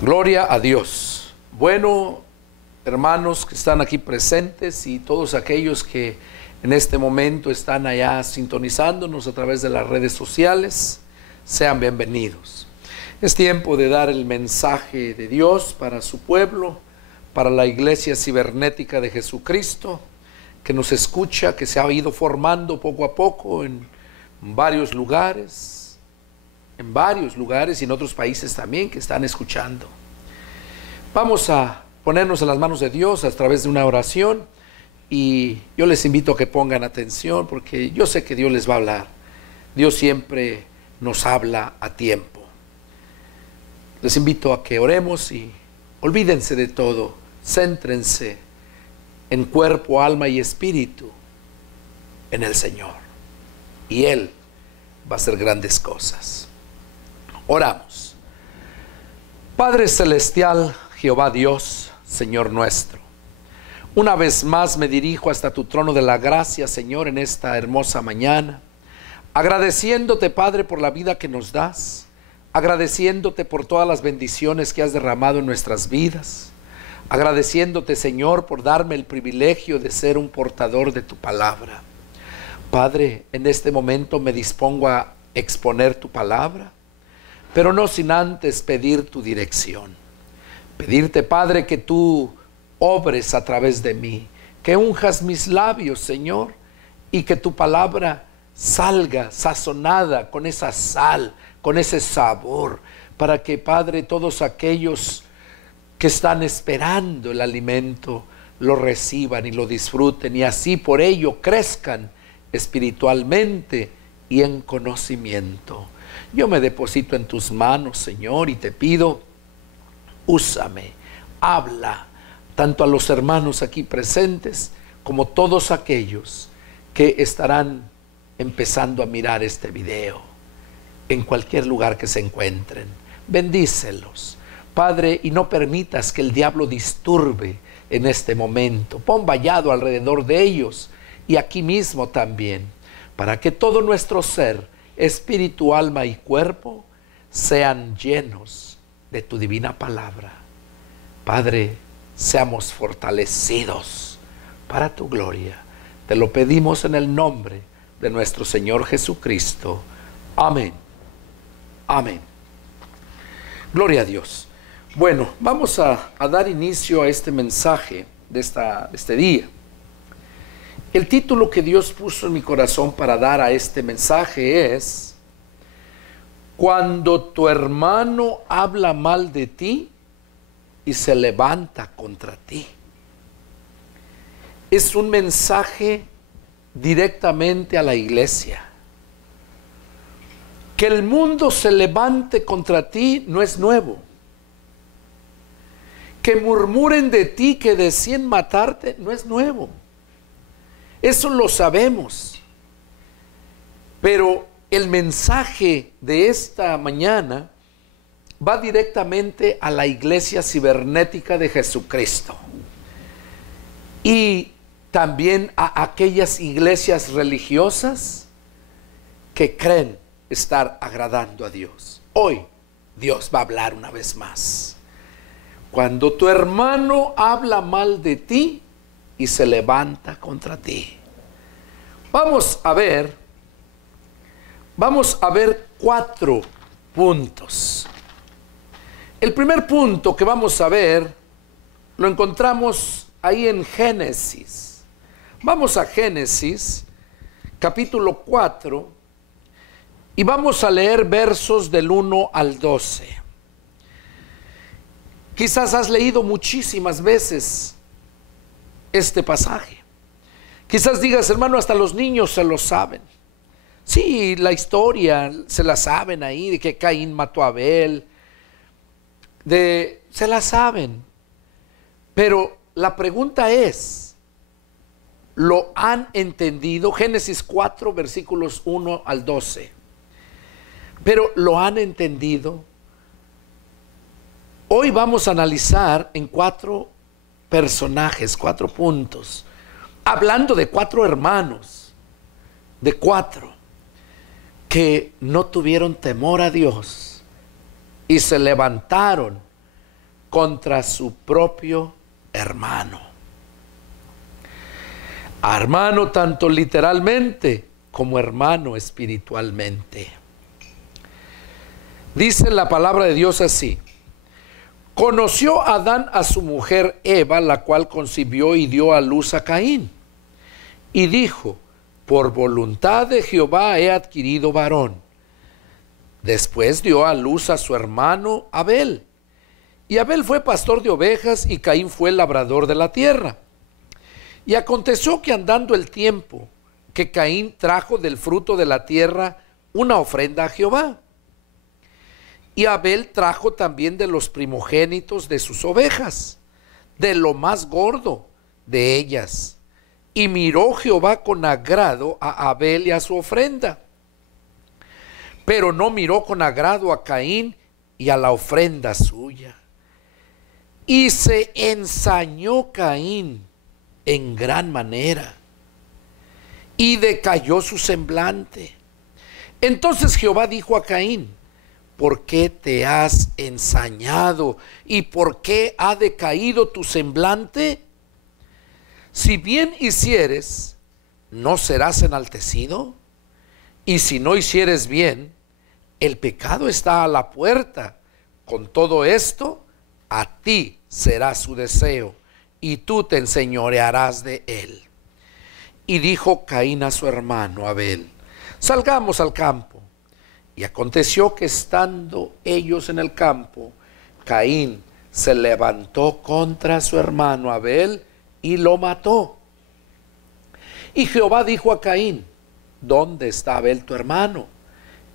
Gloria a Dios. Bueno, hermanos que están aquí presentes y todos aquellos que en este momento están allá sintonizándonos a través de las redes sociales, sean bienvenidos. Es tiempo de dar el mensaje de Dios para su pueblo, para la iglesia cibernética de Jesucristo, que nos escucha, que se ha ido formando poco a poco en varios lugares y en otros países también que están escuchando. Vamos a ponernos en las manos de Dios a través de una oración y yo les invito a que pongan atención porque yo sé que Dios les va a hablar. Dios siempre nos habla a tiempo. Les invito a que oremos y olvídense de todo, céntrense en cuerpo, alma y espíritu en el Señor y Él va a hacer grandes cosas. Oramos. Padre celestial, Jehová Dios, Señor nuestro, una vez más me dirijo hasta tu trono de la gracia, Señor, en esta hermosa mañana, agradeciéndote, Padre, por la vida que nos das, agradeciéndote por todas las bendiciones que has derramado en nuestras vidas, agradeciéndote, Señor, por darme el privilegio de ser un portador de tu palabra. Padre, en este momento me dispongo a exponer tu palabra, pero no sin antes pedir tu dirección. Pedirte, Padre, que tú obres a través de mí, que unjas mis labios, Señor, y que tu palabra salga sazonada con esa sal, con ese sabor, para que, Padre, todos aquellos que están esperando el alimento lo reciban y lo disfruten, y así por ello crezcan espiritualmente y en conocimiento. Yo me deposito en tus manos, Señor, y te pido, úsame, habla, tanto a los hermanos aquí presentes, como todos aquellos que estarán empezando a mirar este video, en cualquier lugar que se encuentren. Bendícelos, Padre, y no permitas que el diablo disturbe en este momento. Pon vallado alrededor de ellos, y aquí mismo también, para que todo nuestro ser, espíritu, alma y cuerpo sean llenos de tu divina palabra. Padre, seamos fortalecidos para tu gloria. Te lo pedimos en el nombre de nuestro Señor Jesucristo. Amén. Amén. Gloria a Dios. Bueno, vamos a dar inicio a este mensaje de este día. El título que Dios puso en mi corazón para dar a este mensaje es: Cuando tu hermano habla mal de ti y se levanta contra ti. Es un mensaje directamente a la iglesia. Que el mundo se levante contra ti no es nuevo. Que murmuren de ti, que decían matarte, no es nuevo. Eso lo sabemos. Pero el mensaje de esta mañana va directamente a la iglesia cibernética de Jesucristo. Y también a aquellas iglesias religiosas que creen estar agradando a Dios. Hoy Dios va a hablar una vez más. Cuando tu hermano habla mal de ti y se levanta contra ti. Vamos a ver 4 puntos. El primer punto que vamos a ver lo encontramos ahí en Génesis. Vamos a Génesis, capítulo 4, y vamos a leer versos del 1 al 12. Quizás has leído muchísimas veces este pasaje. Quizás digas, hermano, hasta los niños se lo saben. Sí, la historia se la saben ahí, de que Caín mató a Abel, se la saben. Pero la pregunta es, ¿lo han entendido? Génesis 4, versículos 1 al 12. Pero ¿lo han entendido? Hoy vamos a analizar en 4 personajes, 4 puntos, hablando de 4 hermanos, de 4 que no tuvieron temor a Dios y se levantaron contra su propio hermano. Hermano tanto literalmente como hermano espiritualmente. Dice la palabra de Dios así: conoció Adán a su mujer Eva, la cual concibió y dio a luz a Caín. Y dijo: por voluntad de Jehová he adquirido varón. Después dio a luz a su hermano Abel. Y Abel fue pastor de ovejas y Caín fue labrador de la tierra. Y aconteció que andando el tiempo, que Caín trajo del fruto de la tierra una ofrenda a Jehová. Y Abel trajo también de los primogénitos de sus ovejas, de lo más gordo de ellas. Y miró Jehová con agrado a Abel y a su ofrenda, pero no miró con agrado a Caín y a la ofrenda suya. Y se ensañó Caín en gran manera, y decayó su semblante. Entonces Jehová dijo a Caín: ¿por qué te has ensañado y por qué ha decaído tu semblante? Si bien hicieres, ¿no serás enaltecido? Y si no hicieres bien, el pecado está a la puerta. Con todo esto, a ti será su deseo, y tú te enseñorearás de él. Y dijo Caín a su hermano Abel: salgamos al campo. Y aconteció que estando ellos en el campo, Caín se levantó contra su hermano Abel y lo mató. Y Jehová dijo a Caín: ¿dónde está Abel tu hermano?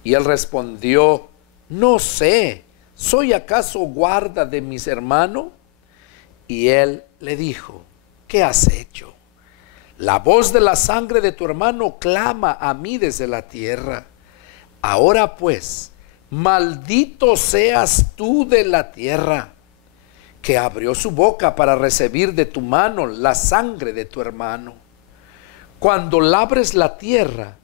Y él respondió: no sé, ¿soy acaso guarda de mis hermanos? Y él le dijo: ¿qué has hecho? La voz de la sangre de tu hermano clama a mí desde la tierra. Ahora pues, maldito seas tú de la tierra, que abrió su boca para recibir de tu mano la sangre de tu hermano. Cuando labres la tierra,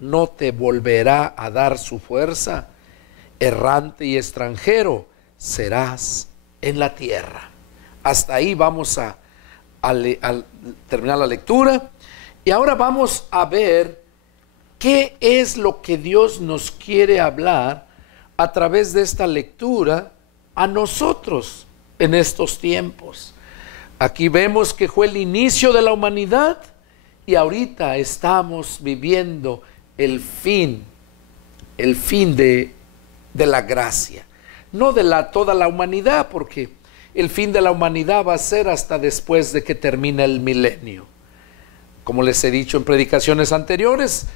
no te volverá a dar su fuerza. Errante y extranjero serás en la tierra. Hasta ahí vamos a terminar la lectura. Y ahora vamos a ver qué es lo que Dios nos quiere hablar a través de esta lectura a nosotros en estos tiempos. Aquí vemos que fue el inicio de la humanidad y ahorita estamos viviendo el fin de la gracia. No de toda la humanidad, porque el fin de la humanidad va a ser hasta después de que termine el milenio. Como les he dicho en predicaciones anteriores,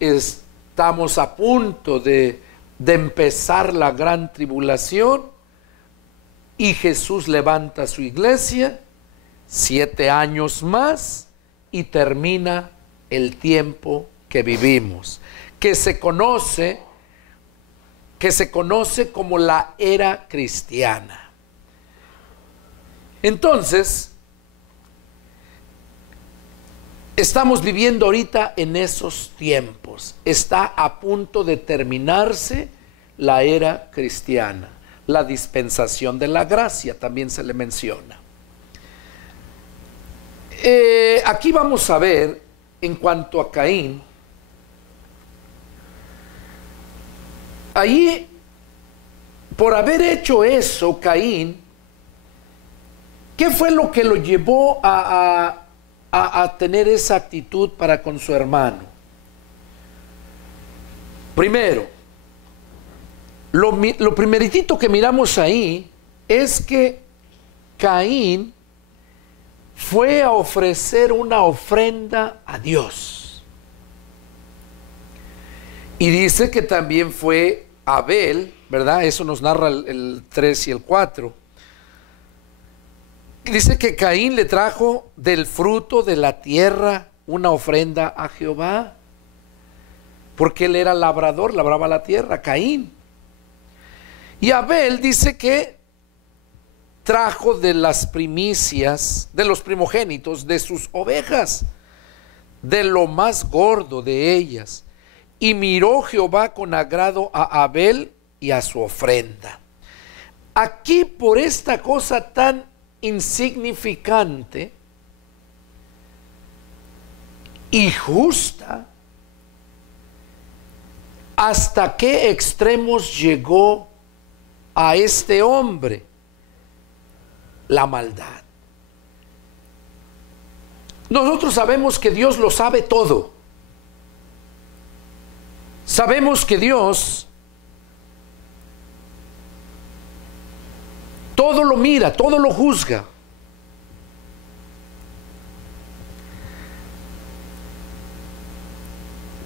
estamos a punto de empezar la gran tribulación y Jesús levanta su iglesia, 7 años más y termina el tiempo que vivimos, que se conoce como la era cristiana. Entonces, estamos viviendo ahorita en esos tiempos. Está a punto de terminarse la era cristiana. La dispensación de la gracia también se le menciona. Aquí vamos a ver, en cuanto a Caín, ahí, por haber hecho eso, Caín, ¿qué fue lo que lo llevó a tener esa actitud para con su hermano? Primero, lo primeritito que miramos ahí es que Caín fue a ofrecer una ofrenda a Dios. Y dice que también fue Abel, ¿verdad? Eso nos narra el 3 y el 4. Dice que Caín le trajo del fruto de la tierra una ofrenda a Jehová, porque él era labrador, labraba la tierra, Caín. Y Abel dice que trajo de las primicias, de los primogénitos de sus ovejas, de lo más gordo de ellas. Y miró Jehová con agrado a Abel y a su ofrenda. aquí por esta cosa tan insignificante y justa, ¿hasta qué extremos llegó a este hombre? La maldad. Nosotros sabemos que Dios lo sabe todo. Sabemos que Dios todo lo mira, todo lo juzga.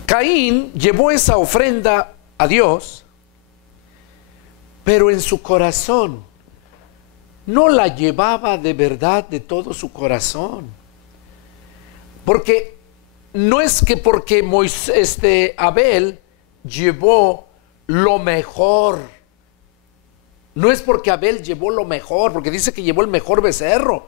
Caín llevó esa ofrenda a Dios, pero en su corazón no la llevaba de verdad de todo su corazón. Porque no es que porque Abel llevó lo mejor. No es porque Abel llevó lo mejor, porque dice que llevó el mejor becerro.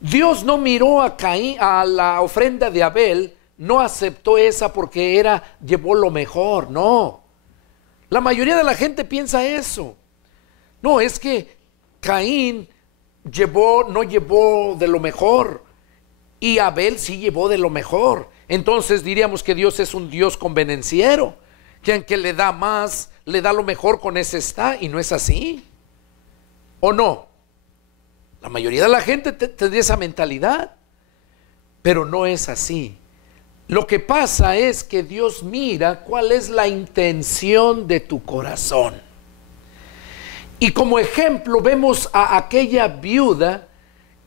Dios no miró a Caín, a la ofrenda de Abel, no aceptó esa porque llevó lo mejor. No. La mayoría de la gente piensa eso. No, es que Caín no llevó de lo mejor, y Abel sí llevó de lo mejor. Entonces diríamos que Dios es un Dios convenenciero, que aunque le da más, le da lo mejor, con ese está, y no es así. ¿O no? La mayoría de la gente tendría esa mentalidad, pero no es así. Lo que pasa es que Dios mira cuál es la intención de tu corazón. Y como ejemplo vemos a aquella viuda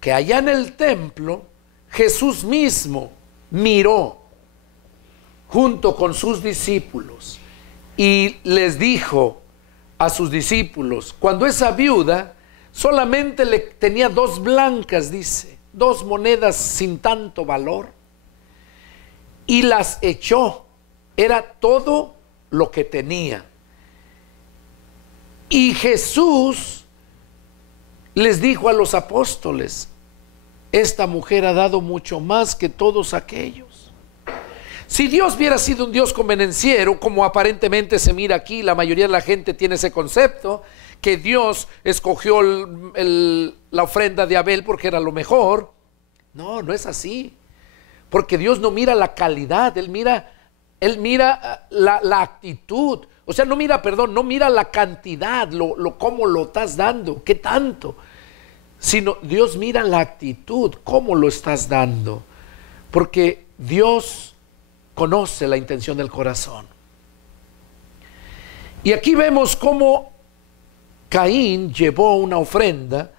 que allá en el templo Jesús mismo miró junto con sus discípulos y les dijo a sus discípulos, cuando esa viuda solamente le tenía 2 blancas, dice, 2 monedas sin tanto valor, y las echó, era todo lo que tenía. Y Jesús les dijo a los apóstoles, esta mujer ha dado mucho más que todos aquellos. Si Dios hubiera sido un Dios convenenciero, como aparentemente se mira aquí, la mayoría de la gente tiene ese concepto, que Dios escogió la ofrenda de Abel porque era lo mejor. No, no es así. Porque Dios no mira la calidad, Él mira la actitud. O sea, no mira la cantidad, cómo lo estás dando, qué tanto. Sino Dios mira la actitud, cómo lo estás dando. Porque Dios conoce la intención del corazón. Y aquí vemos cómo Caín llevó una ofrenda.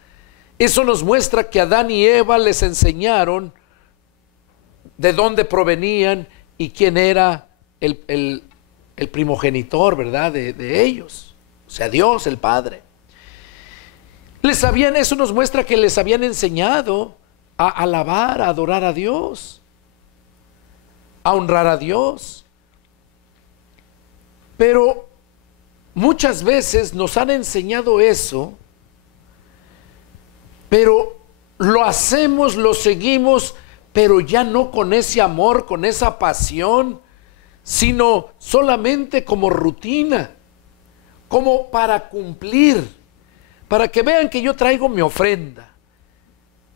Eso nos muestra que Adán y Eva les enseñaron de dónde provenían y quién era el primogenitor, ¿verdad? De ellos. O sea, Dios, el Padre. Eso nos muestra que les habían enseñado a alabar, a adorar a Dios, a honrar a Dios. Pero muchas veces nos han enseñado eso, pero lo hacemos, lo seguimos, pero ya no con ese amor, con esa pasión, sino solamente como rutina, como para cumplir, para que vean que yo traigo mi ofrenda.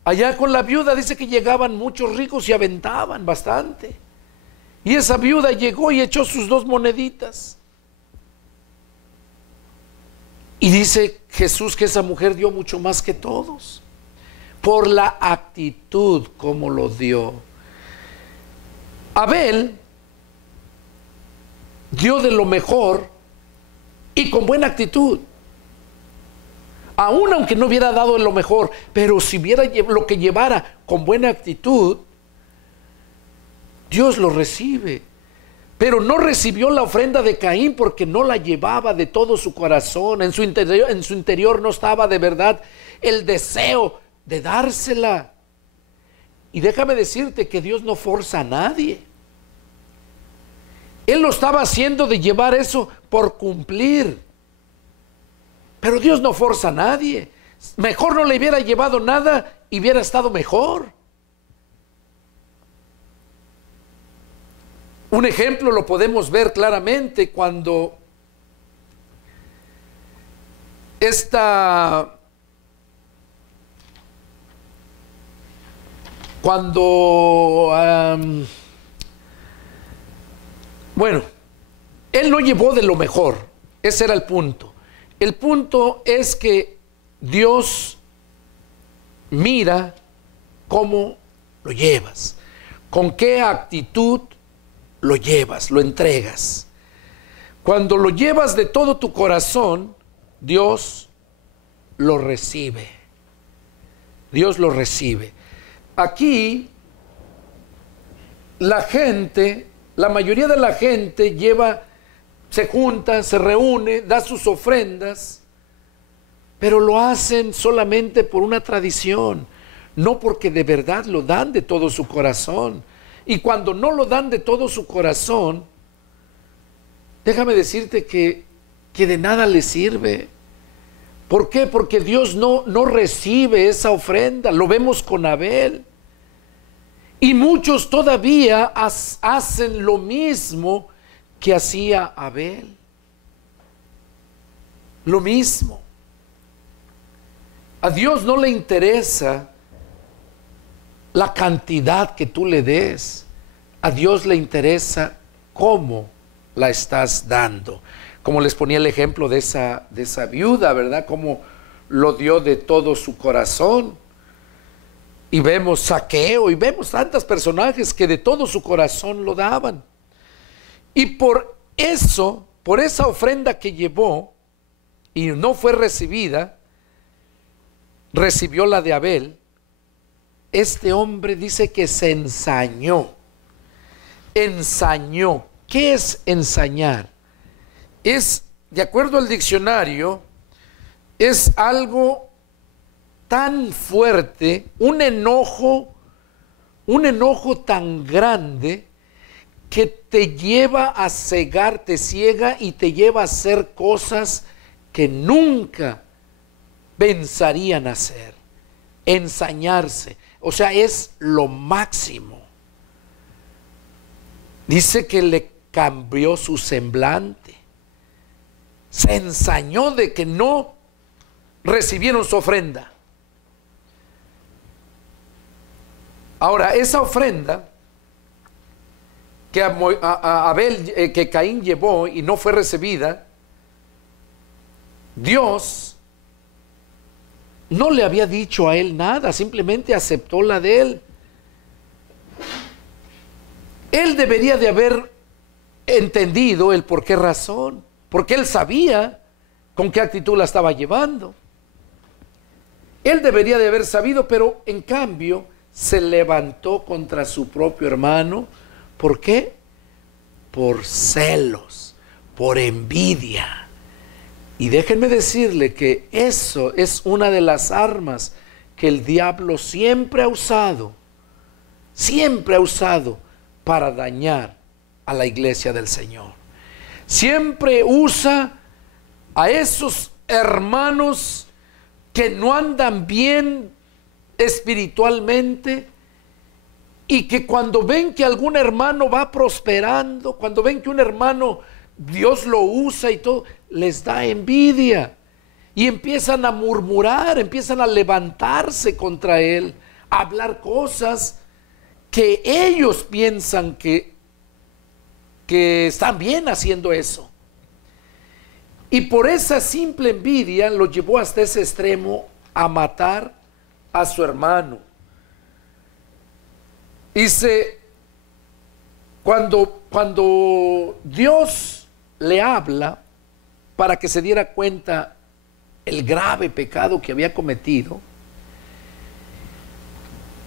Allá con la viuda dice que llegaban muchos ricos y aventaban bastante. Y esa viuda llegó y echó sus 2 moneditas. Y dice Jesús que esa mujer dio mucho más que todos, por la actitud como lo dio. Abel dio de lo mejor y con buena actitud. Aún aunque no hubiera dado de lo mejor, pero si hubiera lo que llevara con buena actitud, Dios lo recibe. Pero no recibió la ofrenda de Caín porque no la llevaba de todo su corazón. En su interior no estaba de verdad el deseo de dársela. Y déjame decirte que Dios no forza a nadie. Él lo estaba haciendo de llevar eso por cumplir. Pero Dios no forza a nadie. Mejor no le hubiera llevado nada y hubiera estado mejor. Un ejemplo lo podemos ver claramente cuando cuando, bueno, él no llevó de lo mejor, ese era el punto. El punto es que Dios mira cómo lo llevas, con qué actitud lo llevas, lo entregas. Cuando lo llevas de todo tu corazón, Dios lo recibe. Dios lo recibe. Aquí la gente, la mayoría de la gente se junta, se reúne, da sus ofrendas, pero lo hacen solamente por una tradición, no porque de verdad lo dan de todo su corazón. Y cuando no lo dan de todo su corazón, déjame decirte que de nada le sirve. ¿Por qué? Porque Dios no recibe esa ofrenda. Lo vemos con Abel. Y muchos todavía hacen lo mismo que hacía Abel. Lo mismo. A Dios no le interesa la cantidad que tú le des. A Dios le interesa cómo la estás dando. Como les ponía el ejemplo de esa viuda, ¿verdad? Cómo lo dio de todo su corazón. Y vemos Zaqueo y vemos tantos personajes que de todo su corazón lo daban. Y por eso, por esa ofrenda que llevó y no fue recibida, recibió la de Abel. Este hombre dice que se ensañó. Ensañó. ¿Qué es ensañar? Es, de acuerdo al diccionario, es algo tan fuerte, un enojo tan grande que te lleva a cegar, te ciega y te lleva a hacer cosas que nunca pensarían hacer. Ensañarse, o sea, es lo máximo. Dice que le cambió su semblante. Se ensañó de que no recibieron su ofrenda. Ahora, esa ofrenda que que Caín llevó y no fue recibida, Dios no le había dicho a él nada, simplemente aceptó la de él. Él debería de haber entendido el por qué razón, porque él sabía con qué actitud la estaba llevando. Él debería de haber sabido, pero en cambio se levantó contra su propio hermano. ¿Por qué? Por celos, por envidia. Y déjenme decirle que eso es una de las armas que el diablo siempre ha usado para dañar a la iglesia del Señor. Siempre usa a esos hermanos que no andan bien espiritualmente y que cuando ven que algún hermano va prosperando, cuando ven que un hermano Dios lo usa y todo, les da envidia y empiezan a murmurar, empiezan a levantarse contra él, a hablar cosas que ellos piensan que están bien haciendo eso. Y por esa simple envidia lo llevó hasta ese extremo a matar a su hermano. Dice, cuando Dios le habla para que se diera cuenta el grave pecado que había cometido,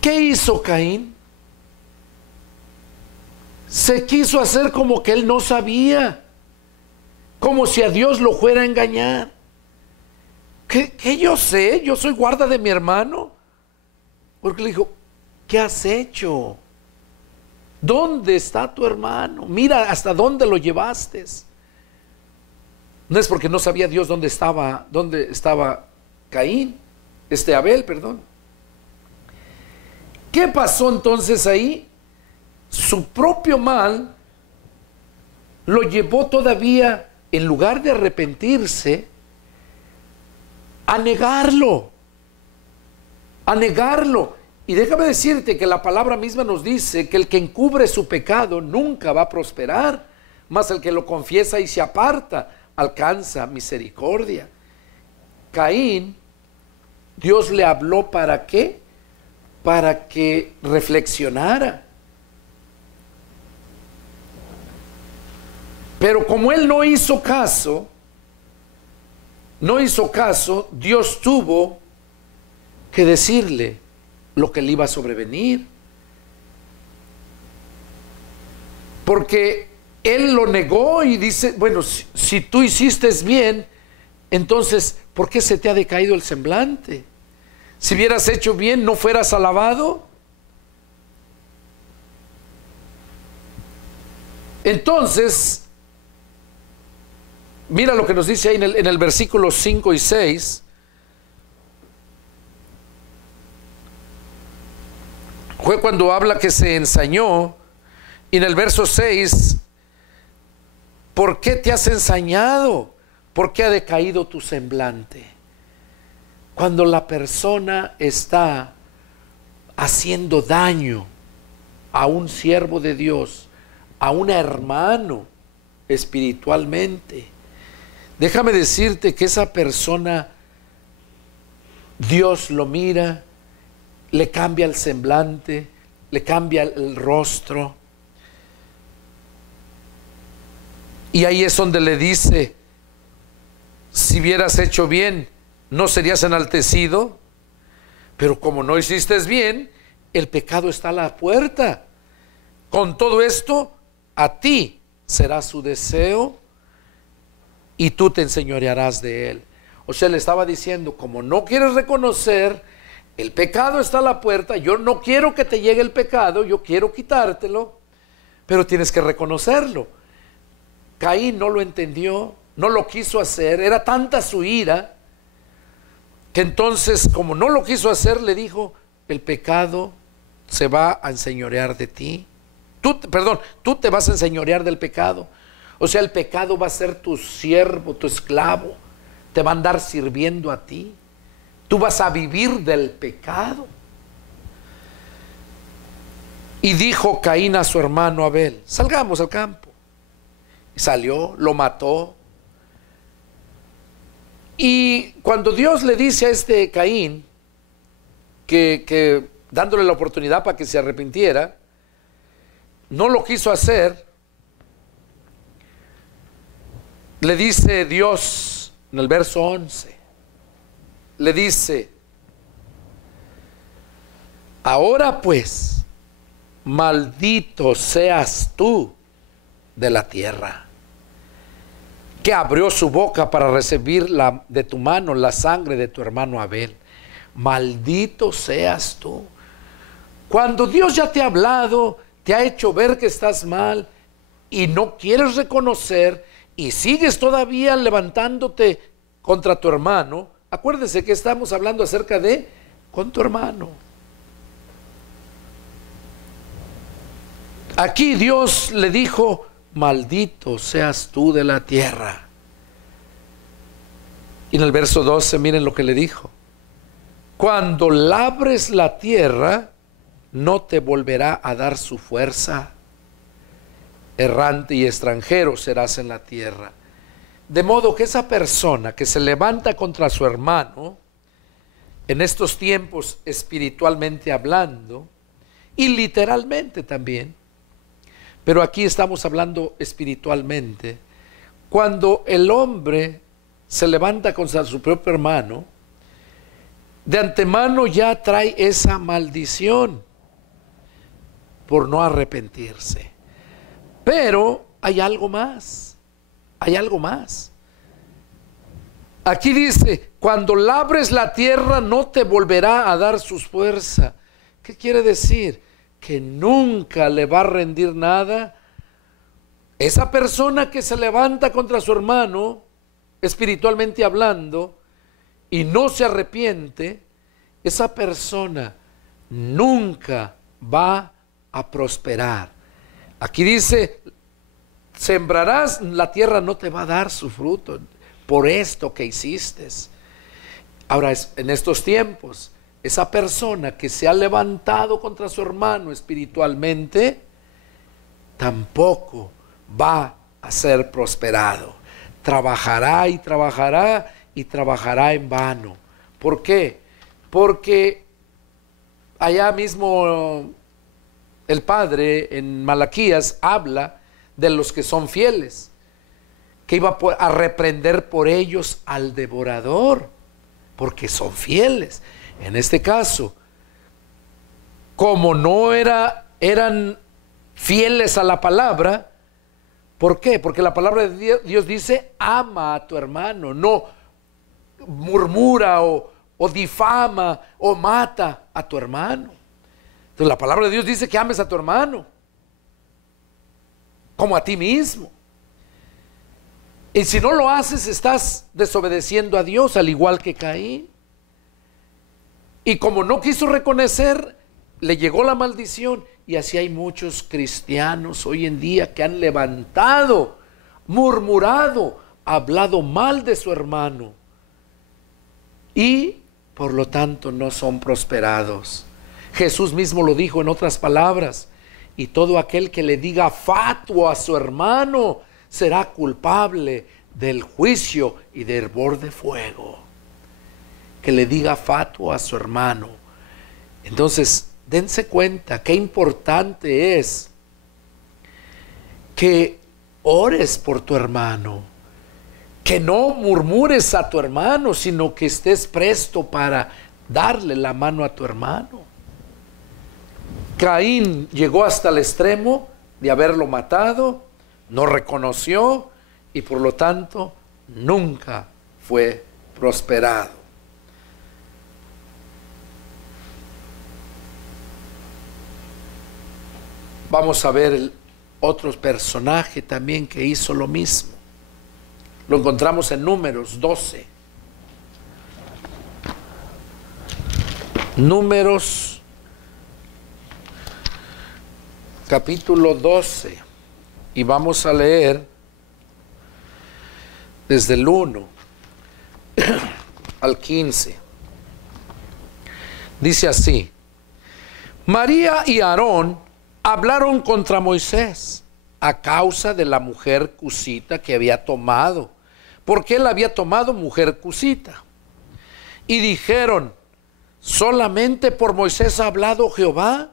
¿qué hizo Caín? Se quiso hacer como que él no sabía, como si a Dios lo fuera a engañar. ¿Qué yo sé? Yo soy guarda de mi hermano. Porque le dijo, ¿qué has hecho? ¿Dónde está tu hermano? Mira hasta dónde lo llevaste. No es porque no sabía Dios dónde estaba Caín, Abel, perdón. ¿Qué pasó entonces ahí? Su propio mal lo llevó todavía, en lugar de arrepentirse, a negarlo, a negarlo. Y déjame decirte que la palabra misma nos dice que el que encubre su pecado nunca va a prosperar, mas el que lo confiesa y se aparta alcanza misericordia. Caín, Dios le habló ¿para qué? Para que reflexionara. Pero como él no hizo caso, Dios tuvo que decirle lo que le iba a sobrevenir. Porque él lo negó y dice, bueno, si tú hiciste bien, entonces, ¿por qué se te ha decaído el semblante? Si hubieras hecho bien, ¿no fueras alabado? Entonces, mira lo que nos dice ahí en el versículo 5 y 6. Fue cuando habla que se ensañó. Y en el verso 6, ¿por qué te has ensañado? ¿Por qué ha decaído tu semblante? Cuando la persona está haciendo daño a un siervo de Dios, a un hermano espiritualmente, déjame decirte que esa persona, Dios lo mira, le cambia el semblante, le cambia el rostro. Y ahí es donde le dice, si hubieras hecho bien, ¿no serías enaltecido? Pero como no hiciste bien, el pecado está a la puerta. Con todo esto, a ti será su deseo y tú te enseñorearás de él. O sea, le estaba diciendo, como no quieres reconocer, el pecado está a la puerta, yo no quiero que te llegue el pecado, yo quiero quitártelo, pero tienes que reconocerlo. Caín no lo entendió, no lo quiso hacer, era tanta su ira, que entonces, como no lo quiso hacer, le dijo, el pecado se va a enseñorear de ti. Tú te vas a enseñorear del pecado. O sea, el pecado va a ser tu siervo, tu esclavo, te va a andar sirviendo a ti. Tú vas a vivir del pecado. Y dijo Caín a su hermano Abel, salgamos al campo. Y salió, lo mató. Y cuando Dios le dice a este Caín que dándole la oportunidad para que se arrepintiera, no lo quiso hacer, le dice Dios en el verso 11, le dice, ahora pues, maldito seas tú de la tierra, que abrió su boca para recibir de tu mano la sangre de tu hermano Abel. Maldito seas tú. Cuando Dios ya te ha hablado, te ha hecho ver que estás mal y no quieres reconocer y sigues todavía levantándote contra tu hermano, acuérdese que estamos hablando acerca de con tu hermano. Aquí Dios le dijo, maldito seas tú de la tierra. Y en el verso 12, miren lo que le dijo. Cuando labres la tierra, no te volverá a dar su fuerza. Errante y extranjero serás en la tierra. De modo que esa persona que se levanta contra su hermano, en estos tiempos espiritualmente hablando, y literalmente también, pero aquí estamos hablando espiritualmente, cuando el hombre se levanta contra su propio hermano, de antemano ya trae esa maldición por no arrepentirse. Pero hay algo más, hay algo más. Aquí dice, cuando labres la tierra no te volverá a dar sus fuerzas. ¿Qué quiere decir? Que nunca le va a rendir nada. Esa persona que se levanta contra su hermano, espiritualmente hablando, y no se arrepiente, esa persona nunca va a prosperar. Aquí dice, sembrarás, la tierra no te va a dar su fruto por esto que hiciste. Ahora, en estos tiempos, esa persona que se ha levantado contra su hermano espiritualmente, tampoco va a ser prosperado. Trabajará y trabajará y trabajará en vano. ¿Por qué? Porque allá mismo el Padre en Malaquías habla de los que son fieles, que iba a reprender por ellos al devorador, porque son fieles. En este caso, como no eran fieles a la palabra, ¿por qué? Porque la palabra de Dios dice, ama a tu hermano, no murmura o difama o mata a tu hermano. Entonces la palabra de Dios dice que ames a tu hermano como a ti mismo. Y si no lo haces, estás desobedeciendo a Dios, al igual que Caín. Y como no quiso reconocer, le llegó la maldición. Y así hay muchos cristianos hoy en día que han levantado, murmurado, hablado mal de su hermano. Y por lo tanto no son prosperados. Jesús mismo lo dijo en otras palabras. Y todo aquel que le diga fatuo a su hermano será culpable del juicio y del hervor de fuego. Que le diga fatuo a su hermano. Entonces, dense cuenta qué importante es que ores por tu hermano, que no murmures a tu hermano, sino que estés presto para darle la mano a tu hermano. Caín llegó hasta el extremo de haberlo matado, no reconoció y por lo tanto nunca fue prosperado. Vamos a ver otro personaje también que hizo lo mismo. Lo encontramos en Números 12. Números capítulo 12. Y vamos a leer desde el 1 al 15. Dice así: María y Aarón hablaron contra Moisés a causa de la mujer cusita que había tomado, porque él había tomado mujer cusita. Y dijeron: ¿solamente por Moisés ha hablado Jehová?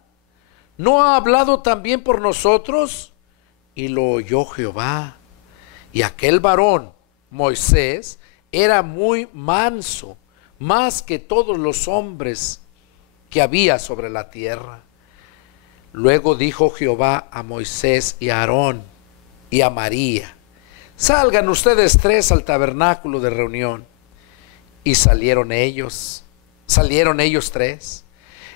¿No ha hablado también por nosotros? Y lo oyó Jehová. Y aquel varón, Moisés, era muy manso, más que todos los hombres que había sobre la tierra. Luego dijo Jehová a Moisés y a Aarón y a María: salgan ustedes tres al tabernáculo de reunión. Y salieron ellos tres.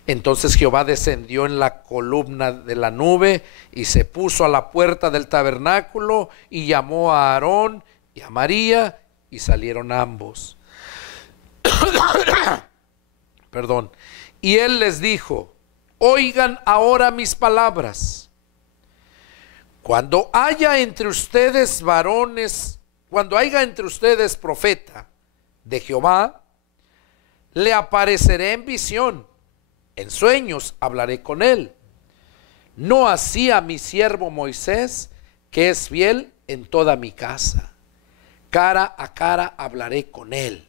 Entonces Jehová descendió en la columna de la nube y se puso a la puerta del tabernáculo y llamó a Aarón y a María y salieron ambos. Perdón. Y él les dijo: oigan ahora mis palabras. Cuando haya entre ustedes varones, cuando haya entre ustedes profeta de Jehová, le apareceré en visión, en sueños hablaré con él. No así a mi siervo Moisés, que es fiel en toda mi casa. Cara a cara hablaré con él.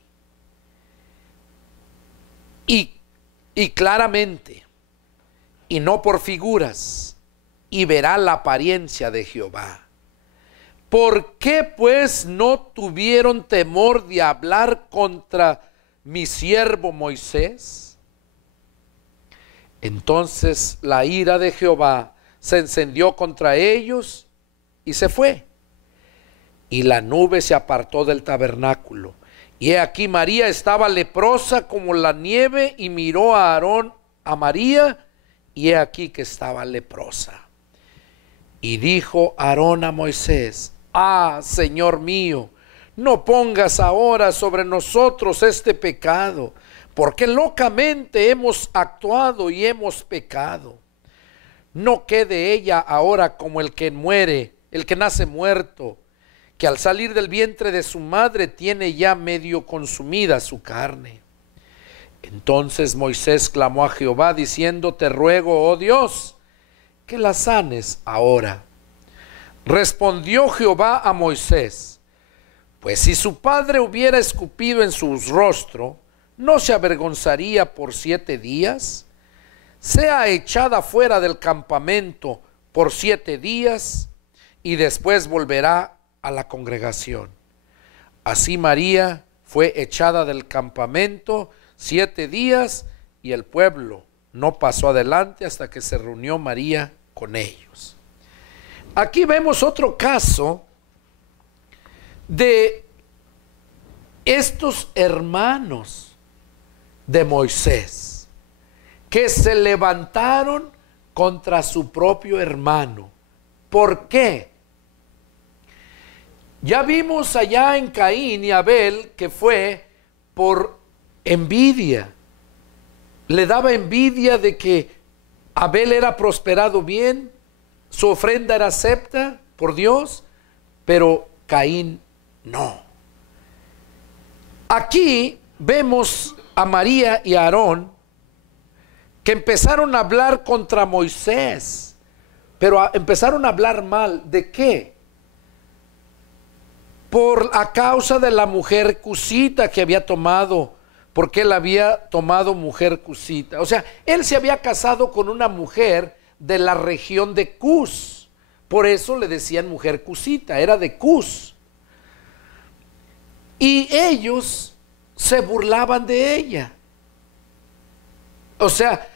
Y claramente, y no por figuras, y verá la apariencia de Jehová. ¿Por qué pues no tuvieron temor de hablar contra mi siervo Moisés? Entonces la ira de Jehová se encendió contra ellos y se fue. Y la nube se apartó del tabernáculo. Y he aquí María estaba leprosa como la nieve, y miró a Aarón, a María, y he aquí que estaba leprosa. Y dijo Aarón a Moisés: ah, Señor mío, no pongas ahora sobre nosotros este pecado, porque locamente hemos actuado y hemos pecado. No quede ella ahora como el que muere, el que nace muerto, que al salir del vientre de su madre tiene ya medio consumida su carne. Entonces Moisés clamó a Jehová diciendo: te ruego, oh Dios, que la sanes ahora. Respondió Jehová a Moisés: pues si su padre hubiera escupido en su rostro, ¿no se avergonzaría por 7 días? Sea echada fuera del campamento por 7 días y después volverá a la congregación. Así María fue echada del campamento 7 días y el pueblo no pasó adelante hasta que se reunió María con ellos. Aquí vemos otro caso de estos hermanos de Moisés que se levantaron contra su propio hermano. ¿Por qué? Ya vimos allá en Caín y Abel que fue por envidia. Le daba envidia de que Abel era prosperado bien, su ofrenda era acepta por Dios, pero Caín no. Aquí vemos a María y a Aarón que empezaron a hablar contra Moisés, pero empezaron a hablar mal. ¿De qué? Por a causa de la mujer cusita que había tomado, porque él había tomado mujer cusita. O sea, él se había casado con una mujer de la región de Cus, por eso le decían mujer cusita, era de Cus. Y ellos se burlaban de ella. O sea,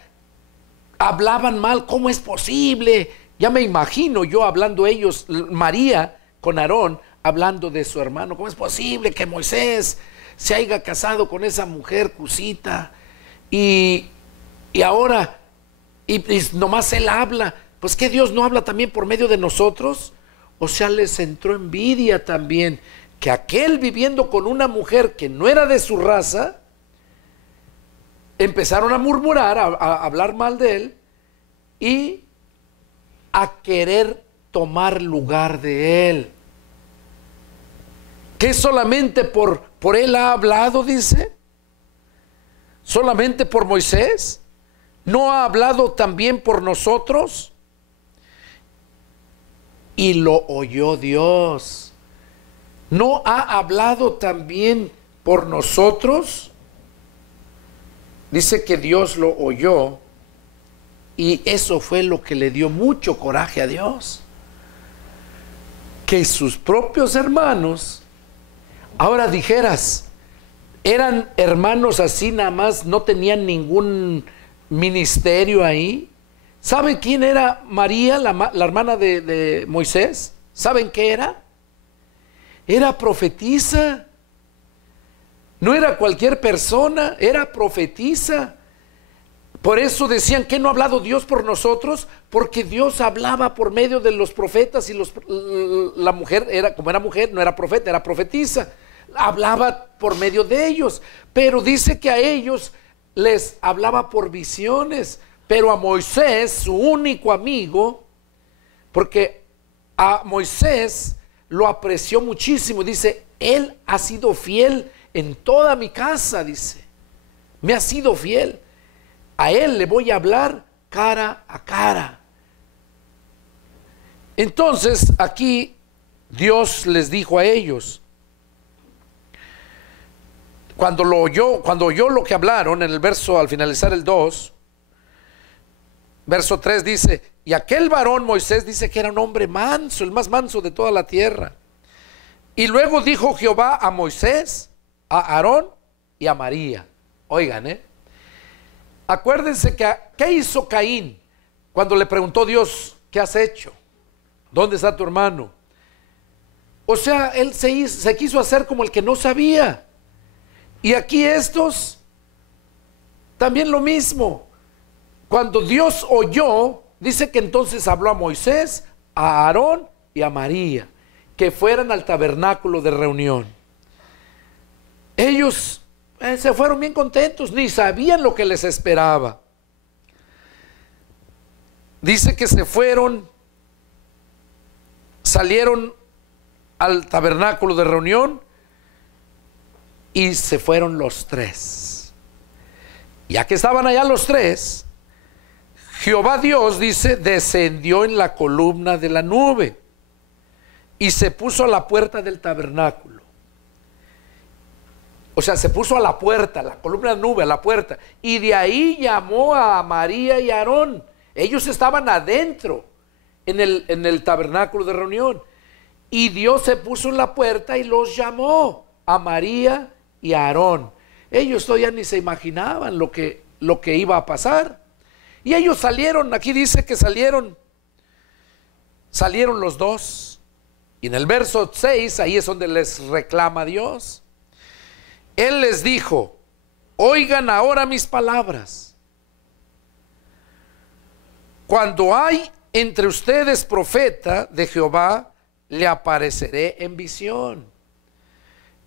hablaban mal. ¿Cómo es posible? Ya me imagino yo hablando ellos, María con Aarón, hablando de su hermano. ¿Cómo es posible que Moisés se haya casado con esa mujer cusita? Y ahora, y nomás él habla. Pues que Dios no habla también por medio de nosotros. O sea, les entró envidia también, que aquel viviendo con una mujer que no era de su raza, empezaron a murmurar, a hablar mal de él y a querer tomar lugar de él. ¿Que solamente por él ha hablado, dice? ¿Solamente por Moisés? ¿No ha hablado también por nosotros? Y lo oyó Dios. ¿No ha hablado también por nosotros? Dice que Dios lo oyó y eso fue lo que le dio mucho coraje a Dios. Que sus propios hermanos, ahora dijeras, eran hermanos así nada más, no tenían ningún ministerio ahí. ¿Saben quién era María, la hermana de Moisés? ¿Saben qué era? Era profetisa. No era cualquier persona, era profetisa. Por eso decían que no ha hablado Dios por nosotros, porque Dios hablaba por medio de los profetas y la mujer, como era mujer, no era profeta, era profetisa. Hablaba por medio de ellos, pero dice que a ellos les hablaba por visiones, pero a Moisés, su único amigo, porque a Moisés lo apreció muchísimo, dice, él ha sido fiel en toda mi casa, dice, me ha sido fiel. A él le voy a hablar cara a cara. Entonces aquí Dios les dijo a ellos, cuando oyó lo que hablaron, en el verso, al finalizar el 2, verso 3 dice, y aquel varón Moisés dice que era un hombre manso, el más manso de toda la tierra. Y luego dijo Jehová a Moisés, a Aarón y a María. Oigan, acuérdense que, ¿qué hizo Caín cuando le preguntó Dios, ¿qué has hecho? ¿Dónde está tu hermano? O sea, él se quiso hacer como el que no sabía. Y aquí estos, también lo mismo. Cuando Dios oyó, dice que entonces habló a Moisés, a Aarón y a María, que fueran al tabernáculo de reunión. Ellos se fueron bien contentos, ni sabían lo que les esperaba. Dice que se fueron, salieron al tabernáculo de reunión y se fueron los tres. Ya que estaban allá los tres, Jehová Dios, dice, descendió en la columna de la nube y se puso a la puerta del tabernáculo. O sea, se puso a la puerta, la columna de la nube, a la puerta. Y de ahí llamó a María y a Aarón. Ellos estaban adentro, en el tabernáculo de reunión. Y Dios se puso en la puerta y los llamó a María y a Aarón. Ellos todavía ni se imaginaban lo que iba a pasar. Y ellos salieron, aquí dice que salieron los dos. Y en el verso 6, ahí es donde les reclama Dios. Él les dijo: oigan ahora mis palabras. Cuando hay entre ustedes profeta de Jehová, le apareceré en visión.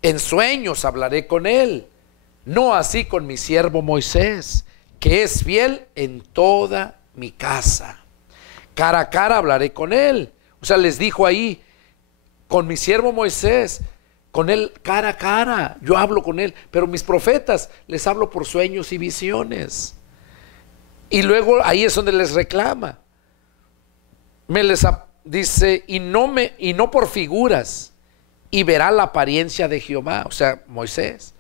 En sueños hablaré con él. No así con mi siervo Moisés, que es fiel en toda mi casa. Cara a cara hablaré con él. O sea, les dijo ahí, con mi siervo Moisés, con él cara a cara, yo hablo con él. Pero mis profetas les hablo por sueños y visiones. Y luego ahí es donde les reclama. Dice, y no por figuras, y verá la apariencia de Jehová, o sea, Moisés.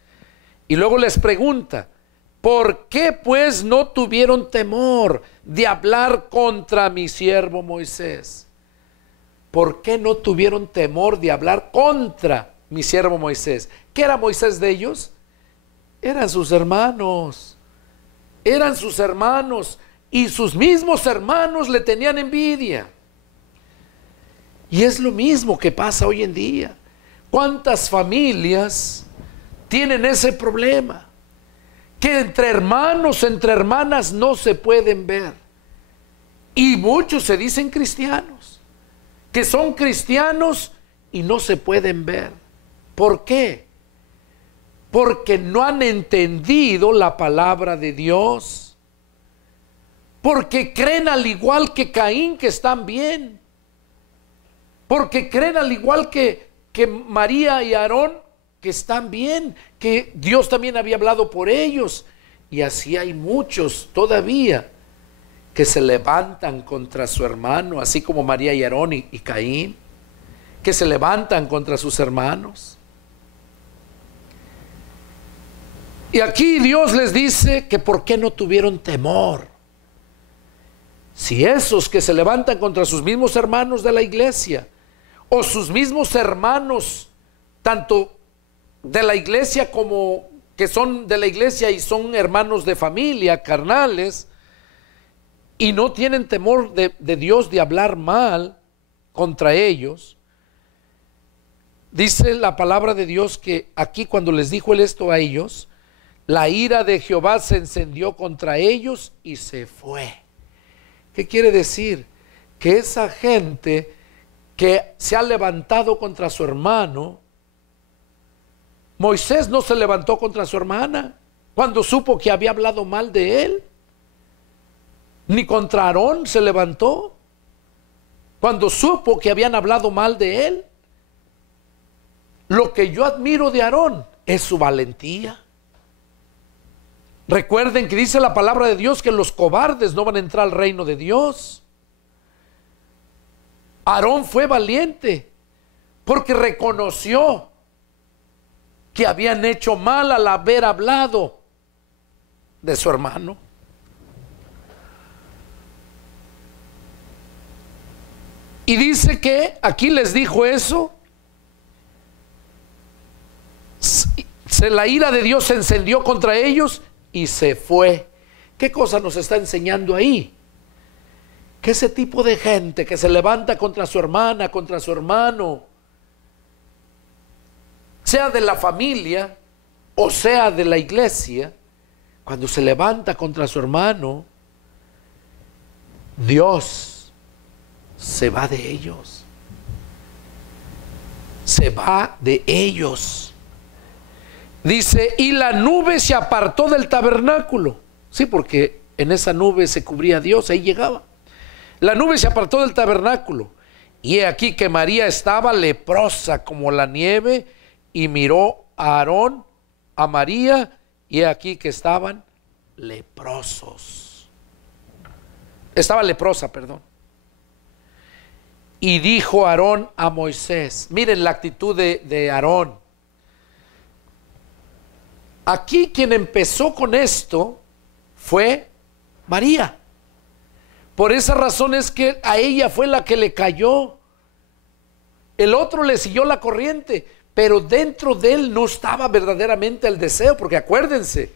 Y luego les pregunta: ¿por qué pues no tuvieron temor de hablar contra mi siervo Moisés? ¿Por qué no tuvieron temor de hablar contra mi siervo Moisés? ¿Qué era Moisés de ellos? Eran sus hermanos. Eran sus hermanos. Y sus mismos hermanos le tenían envidia. Y es lo mismo que pasa hoy en día. ¿Cuántas familias tienen ese problema? Que entre hermanos, entre hermanas no se pueden ver. Y muchos se dicen cristianos, que son cristianos y no se pueden ver. ¿Por qué? Porque no han entendido la palabra de Dios. Porque creen al igual que Caín que están bien. Porque creen al igual que María y Aarón que están bien, que Dios también había hablado por ellos. Y así hay muchos todavía que se levantan contra su hermano, así como María y Aarón y Caín, que se levantan contra sus hermanos. Y aquí Dios les dice que por qué no tuvieron temor. Si esos que se levantan contra sus mismos hermanos de la iglesia, o sus mismos hermanos, tanto de la iglesia como que son de la iglesia y son hermanos de familia, carnales, y no tienen temor de Dios de hablar mal contra ellos, dice la palabra de Dios que aquí cuando les dijo él esto a ellos, la ira de Jehová se encendió contra ellos y se fue. ¿Qué quiere decir? Que esa gente que se ha levantado contra su hermano, Moisés no se levantó contra su hermana cuando supo que había hablado mal de él, ni contra Aarón se levantó cuando supo que habían hablado mal de él. Lo que yo admiro de Aarón es su valentía. Recuerden que dice la palabra de Dios que los cobardes no van a entrar al reino de Dios. Aarón fue valiente porque reconoció que habían hecho mal al haber hablado de su hermano. Y dice que aquí les dijo eso. La ira de Dios se encendió contra ellos y se fue. ¿Qué cosa nos está enseñando ahí? Que ese tipo de gente que se levanta contra su hermana, contra su hermano, sea de la familia o sea de la iglesia, cuando se levanta contra su hermano, Dios se va de ellos. Se va de ellos. Dice, y la nube se apartó del tabernáculo. Sí, porque en esa nube se cubría Dios, ahí llegaba. La nube se apartó del tabernáculo. Y he aquí que María estaba leprosa como la nieve, y miró a Aarón, a María, y he aquí que estaban leprosos. Estaba leprosa, perdón. Y dijo Aarón a Moisés, miren la actitud de Aarón. Aquí quien empezó con esto fue María. Por esa razón es que a ella fue la que le cayó. El otro le siguió la corriente, pero dentro de él no estaba verdaderamente el deseo, porque acuérdense,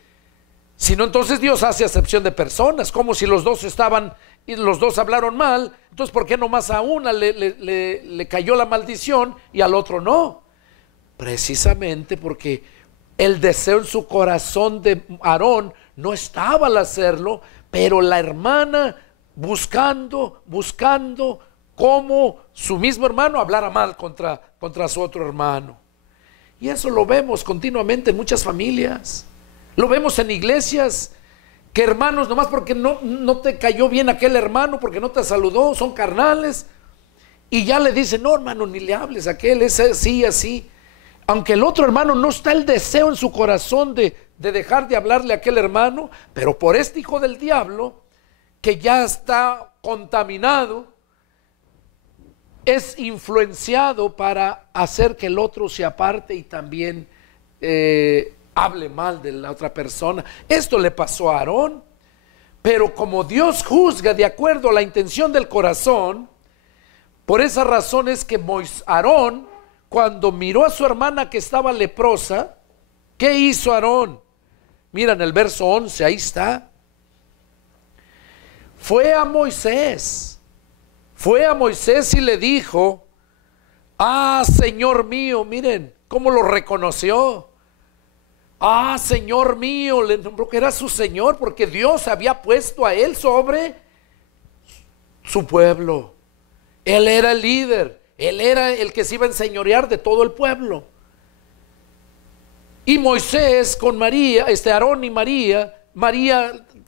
si no, entonces Dios hace acepción de personas, como si los dos estaban y los dos hablaron mal. Entonces, ¿por qué nomás a una le cayó la maldición y al otro no? Precisamente porque el deseo en su corazón de Aarón no estaba al hacerlo, pero la hermana buscando cómo su mismo hermano hablara mal contra su otro hermano. Y eso lo vemos continuamente en muchas familias. Lo vemos en iglesias, que hermanos, nomás porque no te cayó bien aquel hermano, porque no te saludó, son carnales, y ya le dicen, no hermano, ni le hables a aquel, es así, así. Aunque el otro hermano no está el deseo en su corazón de dejar de hablarle a aquel hermano, pero por este hijo del diablo, que ya está contaminado, es influenciado para hacer que el otro se aparte y también hable mal de la otra persona. Esto le pasó a Aarón, pero como Dios juzga de acuerdo a la intención del corazón, por esa razón es que Aarón, cuando miró a su hermana que estaba leprosa, ¿qué hizo Aarón? Mira en el verso 11, ahí está. Fue a Moisés y le dijo, ah, Señor mío, miren cómo lo reconoció. Ah, Señor mío, le nombró que era su Señor, porque Dios había puesto a él sobre su pueblo. Él era el líder, él era el que se iba a enseñorear de todo el pueblo. Y Moisés con María, Aarón y María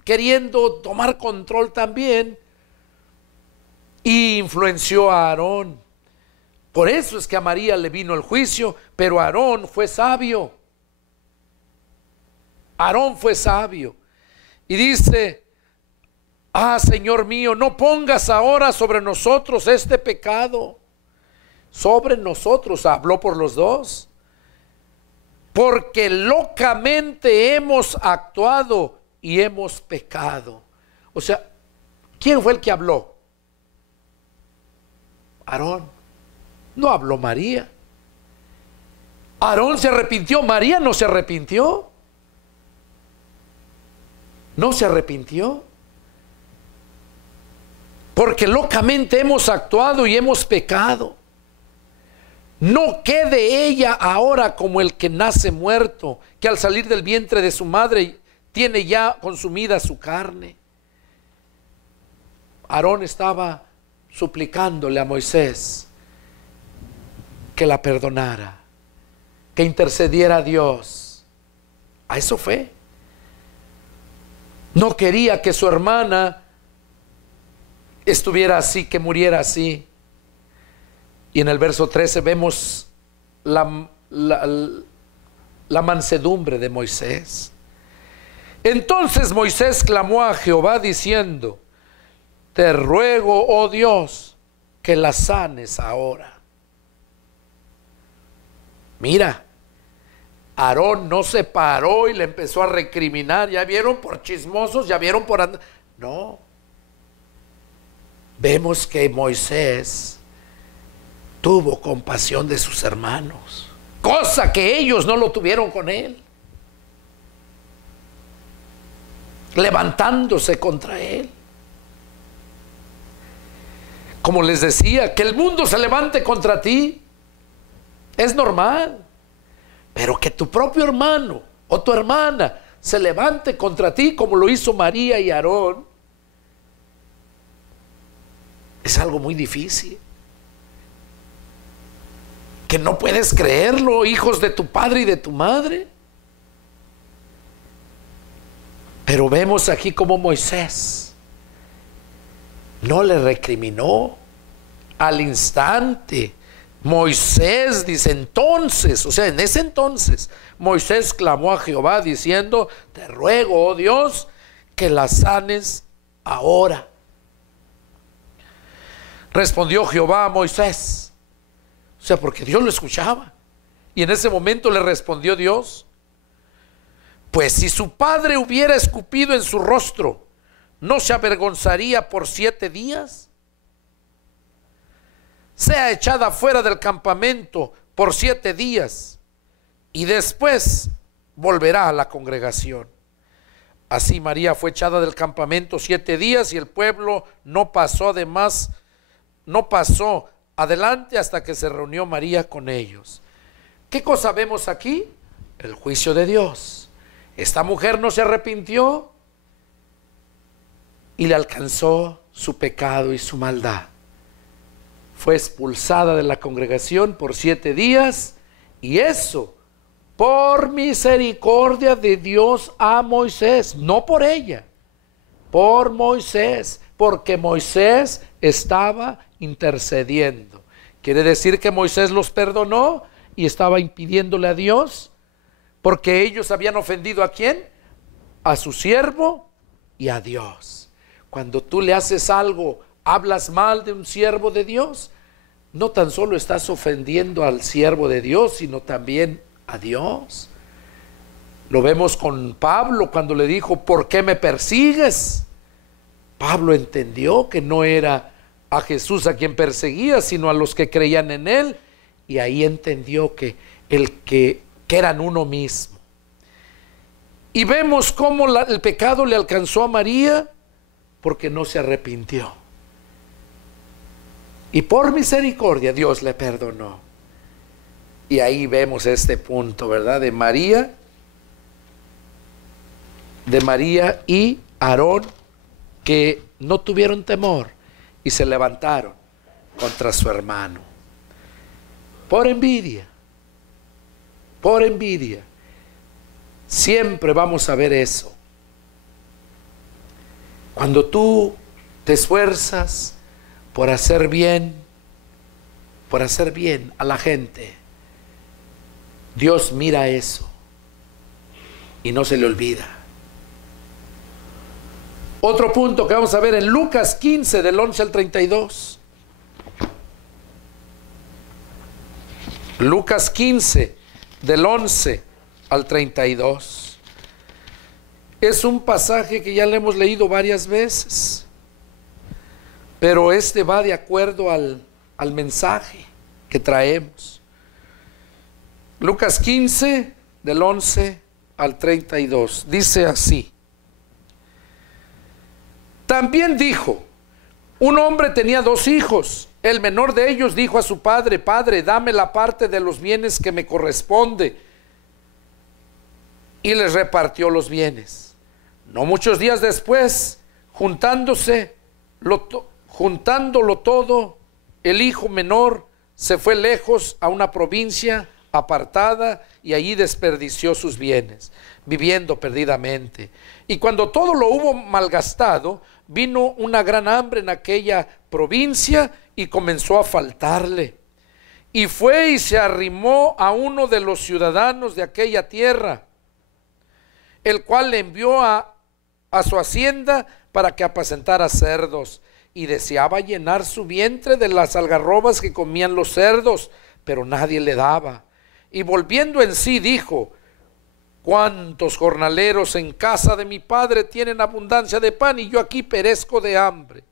queriendo tomar control también, y influenció a Aarón. Por eso es que a María le vino el juicio, pero Aarón fue sabio. Aarón fue sabio. Y dice, ah, Señor mío, no pongas ahora sobre nosotros este pecado. Sobre nosotros, habló por los dos. Porque locamente hemos actuado y hemos pecado. O sea, ¿quién fue el que habló? Aarón. No habló María. Aarón se arrepintió, María no se arrepintió. No se arrepintió. Porque locamente hemos actuado y hemos pecado. No quede ella ahora como el que nace muerto, que al salir del vientre de su madre tiene ya consumida su carne. Aarón estaba suplicándole a Moisés que la perdonara, que intercediera a Dios. A eso fue. No quería que su hermana estuviera así, que muriera así. Y en el verso 13 vemos la mansedumbre de Moisés. Entonces Moisés clamó a Jehová diciendo, te ruego, oh Dios, que la sanes ahora. Mira, Aarón no se paró y le empezó a recriminar. Ya vieron por chismosos, ya vieron por andar. No. Vemos que Moisés tuvo compasión de sus hermanos, cosa que ellos no lo tuvieron con él, levantándose contra él. Como les decía, que el mundo se levante contra ti es normal, pero que tu propio hermano o tu hermana se levante contra ti como lo hizo María y Aarón es algo muy difícil, que no puedes creerlo, hijos de tu padre y de tu madre. Pero vemos aquí como Moisés no le recriminó al instante. Moisés dice entonces, o sea, en ese entonces, Moisés clamó a Jehová diciendo, te ruego, oh Dios, que la sanes ahora. Respondió Jehová a Moisés. O sea, porque Dios lo escuchaba. Y en ese momento le respondió Dios: pues si su padre hubiera escupido en su rostro, ¿no se avergonzaría por 7 días? Sea echada fuera del campamento por 7 días y después volverá a la congregación. Así María fue echada del campamento 7 días y el pueblo no pasó adelante hasta que se reunió María con ellos. ¿Qué cosa vemos aquí? El juicio de Dios. Esta mujer no se arrepintió y le alcanzó su pecado y su maldad. Fue expulsada de la congregación por 7 días, y eso por misericordia de Dios a Moisés, no por ella, por Moisés, porque Moisés estaba intercediendo. Quiere decir que Moisés los perdonó y estaba impidiéndole a Dios, porque ellos habían ofendido ¿a quién? A su siervo y a Dios. Cuando tú le haces algo, hablas mal de un siervo de Dios, no tan solo estás ofendiendo al siervo de Dios, sino también a Dios. Lo vemos con Pablo cuando le dijo: ¿por qué me persigues? Pablo entendió que no era a Jesús a quien perseguía, sino a los que creían en él, y ahí entendió que eran uno mismo. Y vemos cómo el pecado le alcanzó a María porque no se arrepintió. Y por misericordia Dios le perdonó. Y ahí vemos este punto, ¿verdad? De María y Aarón, que no tuvieron temor y se levantaron contra su hermano. Por envidia. Por envidia. Siempre vamos a ver eso. Cuando tú te esfuerzas por hacer bien a la gente, Dios mira eso y no se le olvida. Otro punto que vamos a ver en Lucas 15 del 11 al 32. Lucas 15 del 11 al 32. Es un pasaje que ya le hemos leído varias veces, pero este va de acuerdo al mensaje que traemos. Lucas 15 del 11 al 32 dice así: también dijo: un hombre tenía 2 hijos. El menor de ellos dijo a su padre: Padre, dame la parte de los bienes que me corresponde. Y les repartió los bienes. No muchos días después, juntándolo todo, el hijo menor se fue lejos a una provincia apartada y allí desperdició sus bienes, viviendo perdidamente. Y cuando todo lo hubo malgastado, vino una gran hambre en aquella provincia y comenzó a faltarle. Y fue y se arrimó a uno de los ciudadanos de aquella tierra, el cual le envió a su hacienda para que apacentara cerdos, y deseaba llenar su vientre de las algarrobas que comían los cerdos, pero nadie le daba. Y volviendo en sí dijo: ¿cuántos jornaleros en casa de mi padre tienen abundancia de pan, y yo aquí perezco de hambre?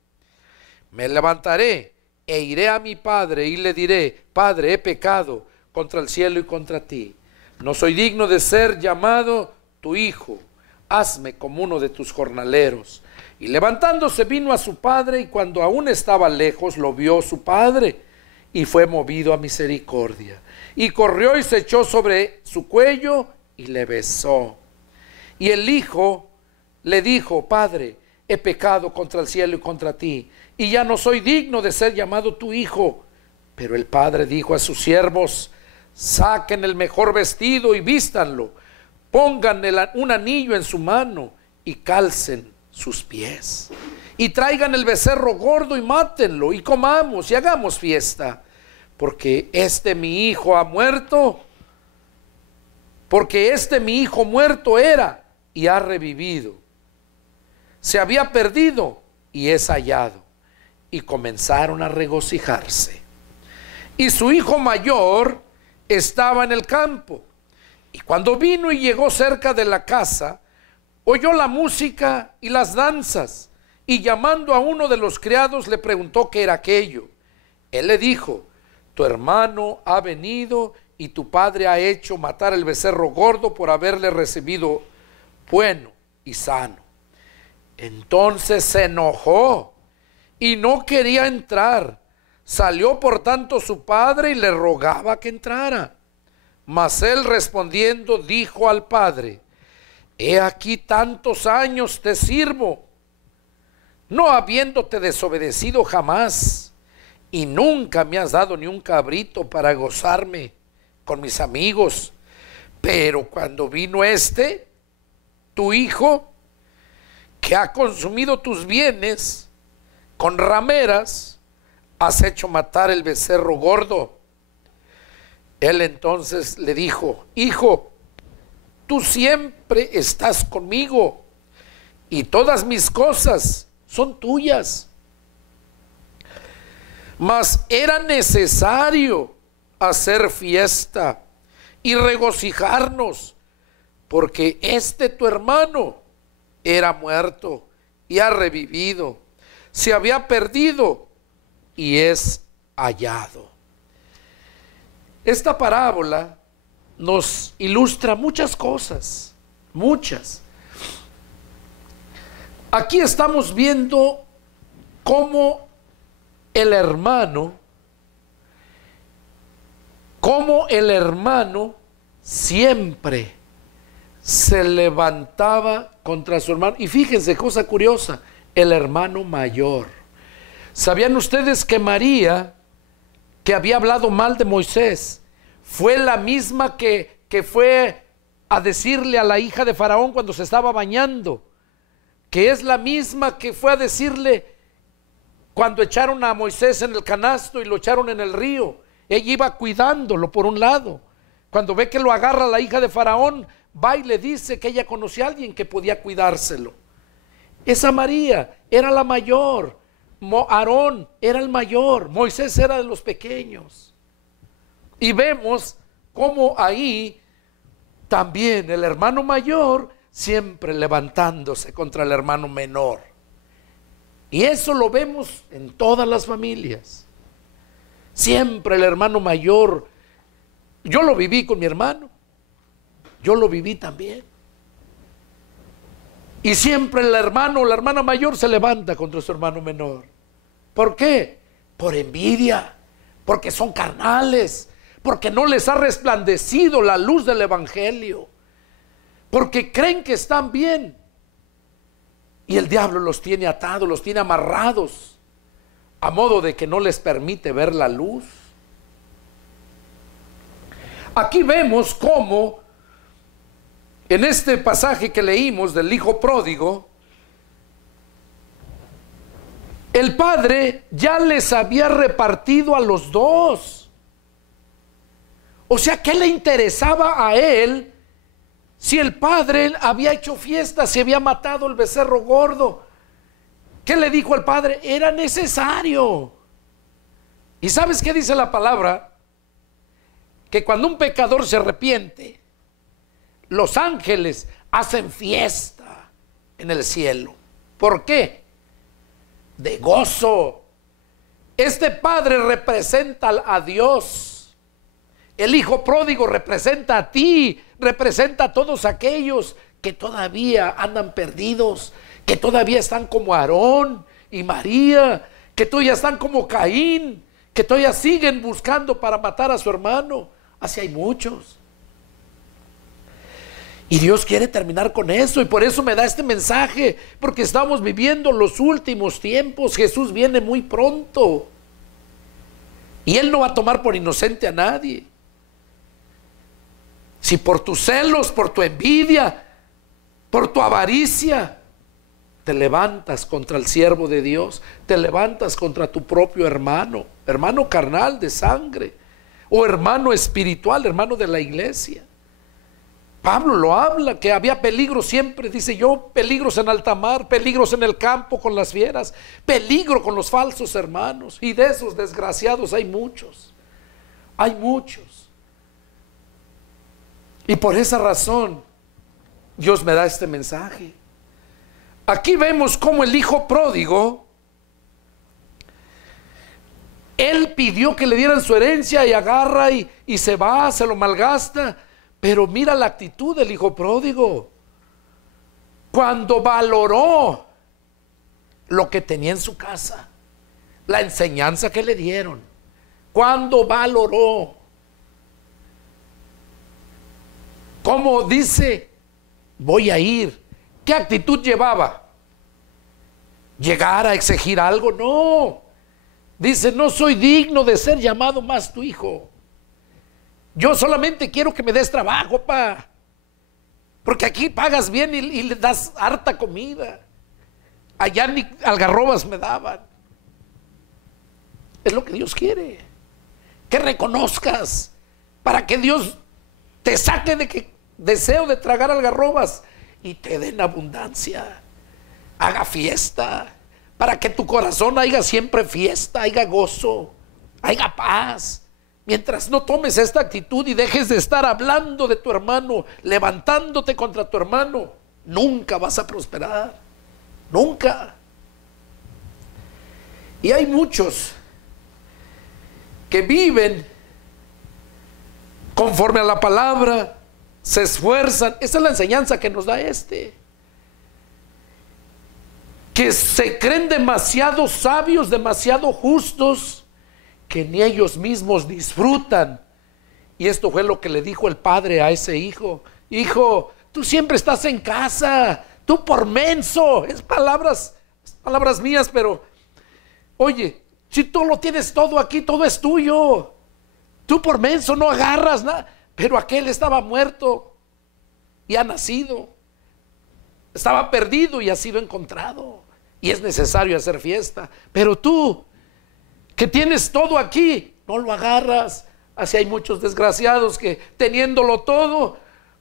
Me levantaré e iré a mi padre y le diré: Padre, he pecado contra el cielo y contra ti. No soy digno de ser llamado tu hijo. Hazme como uno de tus jornaleros. Y levantándose vino a su padre, y cuando aún estaba lejos lo vio su padre, y fue movido a misericordia. Y corrió y se echó sobre su cuello y le besó. Y el hijo le dijo: Padre, he pecado contra el cielo y contra ti, y ya no soy digno de ser llamado tu hijo. Pero el padre dijo a sus siervos: saquen el mejor vestido y vístanlo, pongan un anillo en su mano y calcen sus pies, y traigan el becerro gordo y mátenlo, y comamos y hagamos fiesta, porque mi hijo muerto era y ha revivido, se había perdido y es hallado. Y comenzaron a regocijarse. Y su hijo mayor estaba en el campo. Y cuando vino y llegó cerca de la casa, oyó la música y las danzas. Y llamando a uno de los criados le preguntó qué era aquello. Él le dijo: tu hermano ha venido y tu padre ha hecho matar el becerro gordo por haberle recibido bueno y sano. Entonces se enojó y no quería entrar. Salió por tanto su padre y le rogaba que entrara. Mas él respondiendo dijo al padre: he aquí tantos años te sirvo, no habiéndote desobedecido jamás, y nunca me has dado ni un cabrito para gozarme con mis amigos. Pero cuando vino tu hijo, que ha consumido tus bienes con rameras, has hecho matar el becerro gordo. Él entonces le dijo: hijo, tú siempre estás conmigo y todas mis cosas son tuyas. Mas era necesario hacer fiesta y regocijarnos, porque tu hermano era muerto y ha revivido, se había perdido y es hallado. Esta parábola nos ilustra muchas cosas, muchas. Aquí estamos viendo cómo el hermano siempre se levantaba contra su hermano. Y fíjense, cosa curiosa, el hermano mayor. ¿Sabían ustedes que María, que había hablado mal de Moisés, fue la misma que fue a decirle a la hija de Faraón cuando se estaba bañando? Que es la misma que fue a decirle cuando echaron a Moisés en el canasto y lo echaron en el río. Ella iba cuidándolo por un lado. Cuando ve que lo agarra la hija de Faraón, va y le dice que ella conocía a alguien que podía cuidárselo. Esa María era la mayor, Aarón era el mayor, Moisés era de los pequeños. Y vemos cómo ahí también el hermano mayor siempre levantándose contra el hermano menor. Y eso lo vemos en todas las familias. Siempre el hermano mayor. Yo lo viví con mi hermano, yo lo viví también. Y siempre el hermano o la hermana mayor se levanta contra su hermano menor. ¿Por qué? Por envidia, porque son carnales, porque no les ha resplandecido la luz del evangelio, porque creen que están bien. Y el diablo los tiene atados, los tiene amarrados, a modo de que no les permite ver la luz. Aquí vemos cómo en este pasaje que leímos del hijo pródigo, el padre ya les había repartido a los dos. O sea, ¿qué le interesaba a él si el padre había hecho fiesta, se había matado el becerro gordo? ¿Qué le dijo el padre? Era necesario. ¿Y sabes qué dice la palabra? Que cuando un pecador se arrepiente, los ángeles hacen fiesta en el cielo. ¿Por qué? De gozo. Este padre representa a Dios. El hijo pródigo representa a ti, representa a todos aquellos que todavía andan perdidos, que todavía están como Aarón y María, que todavía están como Caín, que todavía siguen buscando para matar a su hermano. Así hay muchos. Y Dios quiere terminar con eso, y por eso me da este mensaje, porque estamos viviendo los últimos tiempos. Jesús viene muy pronto y Él no va a tomar por inocente a nadie. Si por tus celos, por tu envidia, por tu avaricia, te levantas contra el siervo de Dios, te levantas contra tu propio hermano, hermano carnal de sangre, o hermano espiritual, hermano de la iglesia, Pablo lo habla, que había peligros siempre, dice yo, peligros en alta mar, peligros en el campo con las fieras, peligro con los falsos hermanos, y de esos desgraciados hay muchos, hay muchos. Y por esa razón Dios me da este mensaje. Aquí vemos cómo el hijo pródigo, él pidió que le dieran su herencia y agarra y se va, se lo malgasta. Pero mira la actitud del hijo pródigo. Cuando valoró lo que tenía en su casa, la enseñanza que le dieron, cuando valoró, como dice, voy a ir. ¿Qué actitud llevaba? ¿Llegar a exigir algo? No. Dice, no soy digno de ser llamado más tu hijo. Yo solamente quiero que me des trabajo, pa. Porque aquí pagas bien y le das harta comida. Allá ni algarrobas me daban. Es lo que Dios quiere. Que reconozcas. Para que Dios te saque de que deseo de tragar algarrobas y te den abundancia. Haga fiesta. Para que tu corazón haya siempre fiesta, haya gozo, haya paz. Mientras no tomes esta actitud y dejes de estar hablando de tu hermano, levantándote contra tu hermano, nunca vas a prosperar. Nunca. Y hay muchos que viven conforme a la palabra, se esfuerzan. Esa es la enseñanza que nos da que se creen demasiado sabios, demasiado justos, que ni ellos mismos disfrutan. Y esto fue lo que le dijo el padre a ese hijo: hijo, tú siempre estás en casa, tú por menso. Es palabras mías, pero oye, si tú lo tienes todo aquí, todo es tuyo, tú por menso no agarras nada. Pero aquel estaba muerto y ha nacido, estaba perdido y ha sido encontrado, y es necesario hacer fiesta. Pero tú, que tienes todo aquí, no lo agarras. Así hay muchos desgraciados que teniéndolo todo,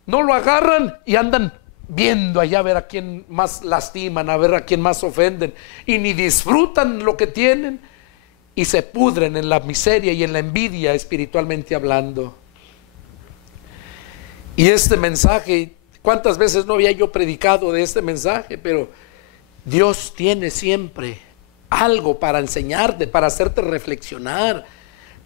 no lo agarran y andan viendo allá a ver a quién más lastiman, a ver a quién más ofenden, y ni disfrutan lo que tienen, y se pudren en la miseria y en la envidia, espiritualmente hablando. Y este mensaje, ¿cuántas veces no había yo predicado de este mensaje? Pero Dios tiene siempre algo para enseñarte, para hacerte reflexionar.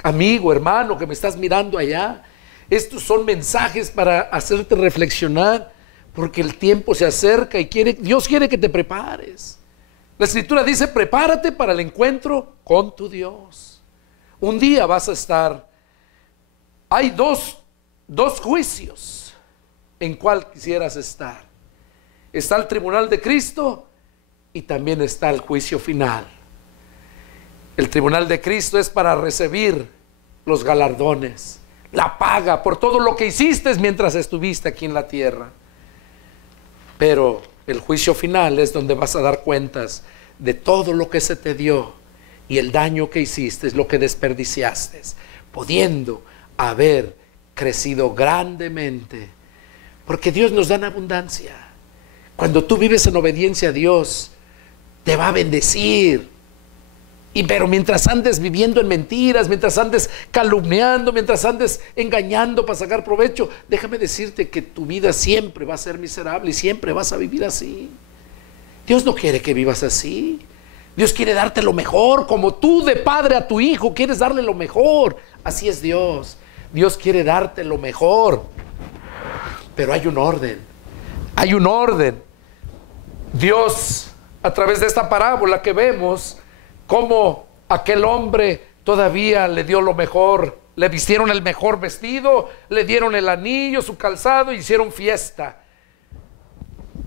Amigo, hermano, que me estás mirando allá, estos son mensajes para hacerte reflexionar, porque el tiempo se acerca y Dios quiere que te prepares. La Escritura dice: prepárate para el encuentro con tu Dios. Un día vas a estar. Hay dos juicios en cuál quisieras estar. Está el tribunal de Cristo y también está el juicio final. El tribunal de Cristo es para recibir los galardones, la paga por todo lo que hiciste mientras estuviste aquí en la tierra. Pero el juicio final es donde vas a dar cuentas de todo lo que se te dio y el daño que hiciste, lo que desperdiciaste, pudiendo haber crecido grandemente. Porque Dios nos da en abundancia. Cuando tú vives en obediencia a Dios, te va a bendecir. Pero mientras andes viviendo en mentiras, mientras andes calumniando, mientras andes engañando para sacar provecho, déjame decirte que tu vida siempre va a ser miserable y siempre vas a vivir así. Dios no quiere que vivas así. Dios quiere darte lo mejor, como tú de padre a tu hijo quieres darle lo mejor. Así es Dios. Dios quiere darte lo mejor. Pero hay un orden. Hay un orden. Dios, a través de esta parábola que vemos, cómo aquel hombre todavía le dio lo mejor, le vistieron el mejor vestido, le dieron el anillo, su calzado, hicieron fiesta.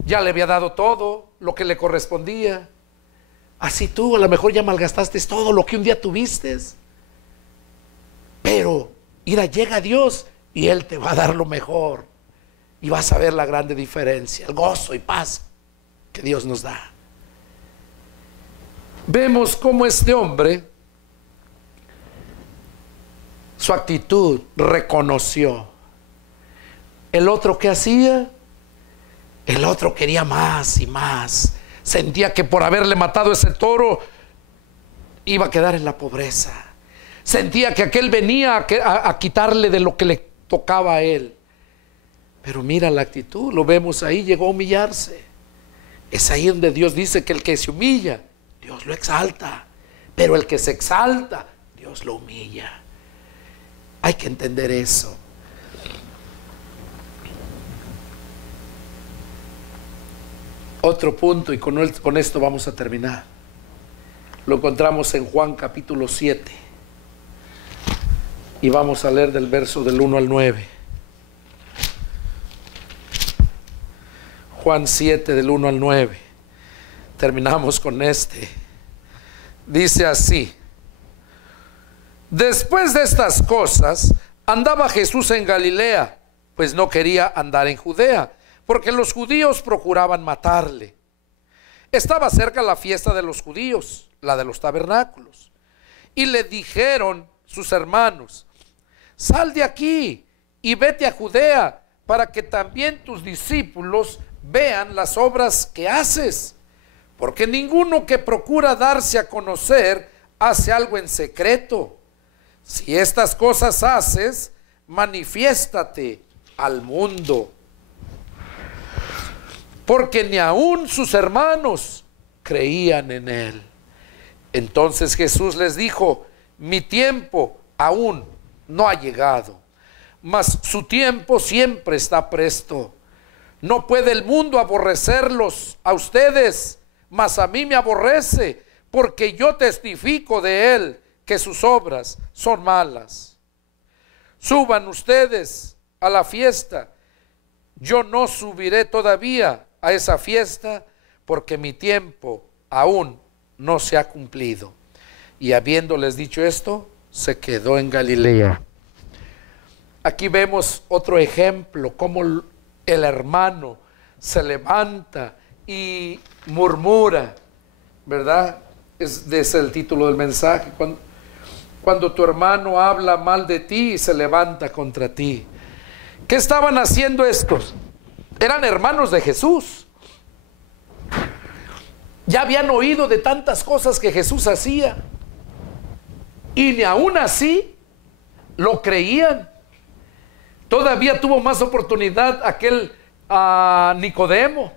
Ya le había dado todo lo que le correspondía. Así tú a lo mejor ya malgastaste todo lo que un día tuviste. Pero llega Dios y Él te va a dar lo mejor, y vas a ver la grande diferencia, el gozo y paz que Dios nos da. Vemos cómo este hombre, su actitud reconoció. ¿El otro qué hacía? El otro quería más y más. Sentía que por haberle matado ese toro iba a quedar en la pobreza. Sentía que aquel venía a quitarle de lo que le tocaba a él. Pero mira la actitud, lo vemos ahí, llegó a humillarse. Es ahí donde Dios dice que el que se humilla, Dios lo exalta. Pero el que se exalta, Dios lo humilla. Hay que entender eso. Otro punto, y con esto vamos a terminar. Lo encontramos en Juan capítulo 7. Y vamos a leer del verso del 1 al 9. Juan 7 del 1 al 9. Terminamos con este. Dice así: después de estas cosas, andaba Jesús en Galilea, pues no quería andar en Judea, porque los judíos procuraban matarle. Estaba cerca la fiesta de los judíos, la de los tabernáculos. Y le dijeron sus hermanos: sal de aquí y vete a Judea, para que también tus discípulos vean las obras que haces. Porque ninguno que procura darse a conocer hace algo en secreto. Si estas cosas haces, manifiéstate al mundo. Porque ni aun sus hermanos creían en él. Entonces Jesús les dijo: mi tiempo aún no ha llegado, mas su tiempo siempre está presto. No puede el mundo aborrecerlos a ustedes, mas a mí me aborrece, porque yo testifico de él que sus obras son malas. Suban ustedes a la fiesta. Yo no subiré todavía a esa fiesta, porque mi tiempo aún no se ha cumplido. Y habiéndoles dicho esto, se quedó en Galilea. Aquí vemos otro ejemplo, cómo el hermano se levanta y murmura, ¿verdad? Ese es el título del mensaje. Cuando tu hermano habla mal de ti y se levanta contra ti. ¿Qué estaban haciendo estos? Eran hermanos de Jesús. Ya habían oído de tantas cosas que Jesús hacía. Y ni aún así lo creían. Todavía tuvo más oportunidad aquel Nicodemo.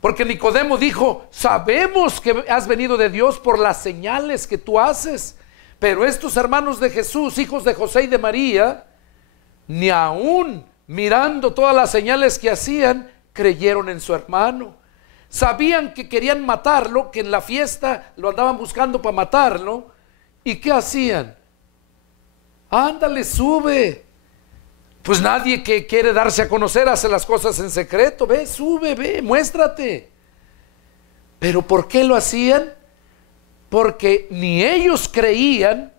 Porque Nicodemo dijo: sabemos que has venido de Dios por las señales que tú haces. Pero estos hermanos de Jesús, hijos de José y de María, ni aún mirando todas las señales que hacían, creyeron en su hermano. Sabían que querían matarlo, que en la fiesta lo andaban buscando para matarlo. ¿Y qué hacían? Ándale, sube. Pues nadie que quiere darse a conocer hace las cosas en secreto. Ve, sube, ve, muéstrate. ¿Pero por qué lo hacían? Porque ni ellos creían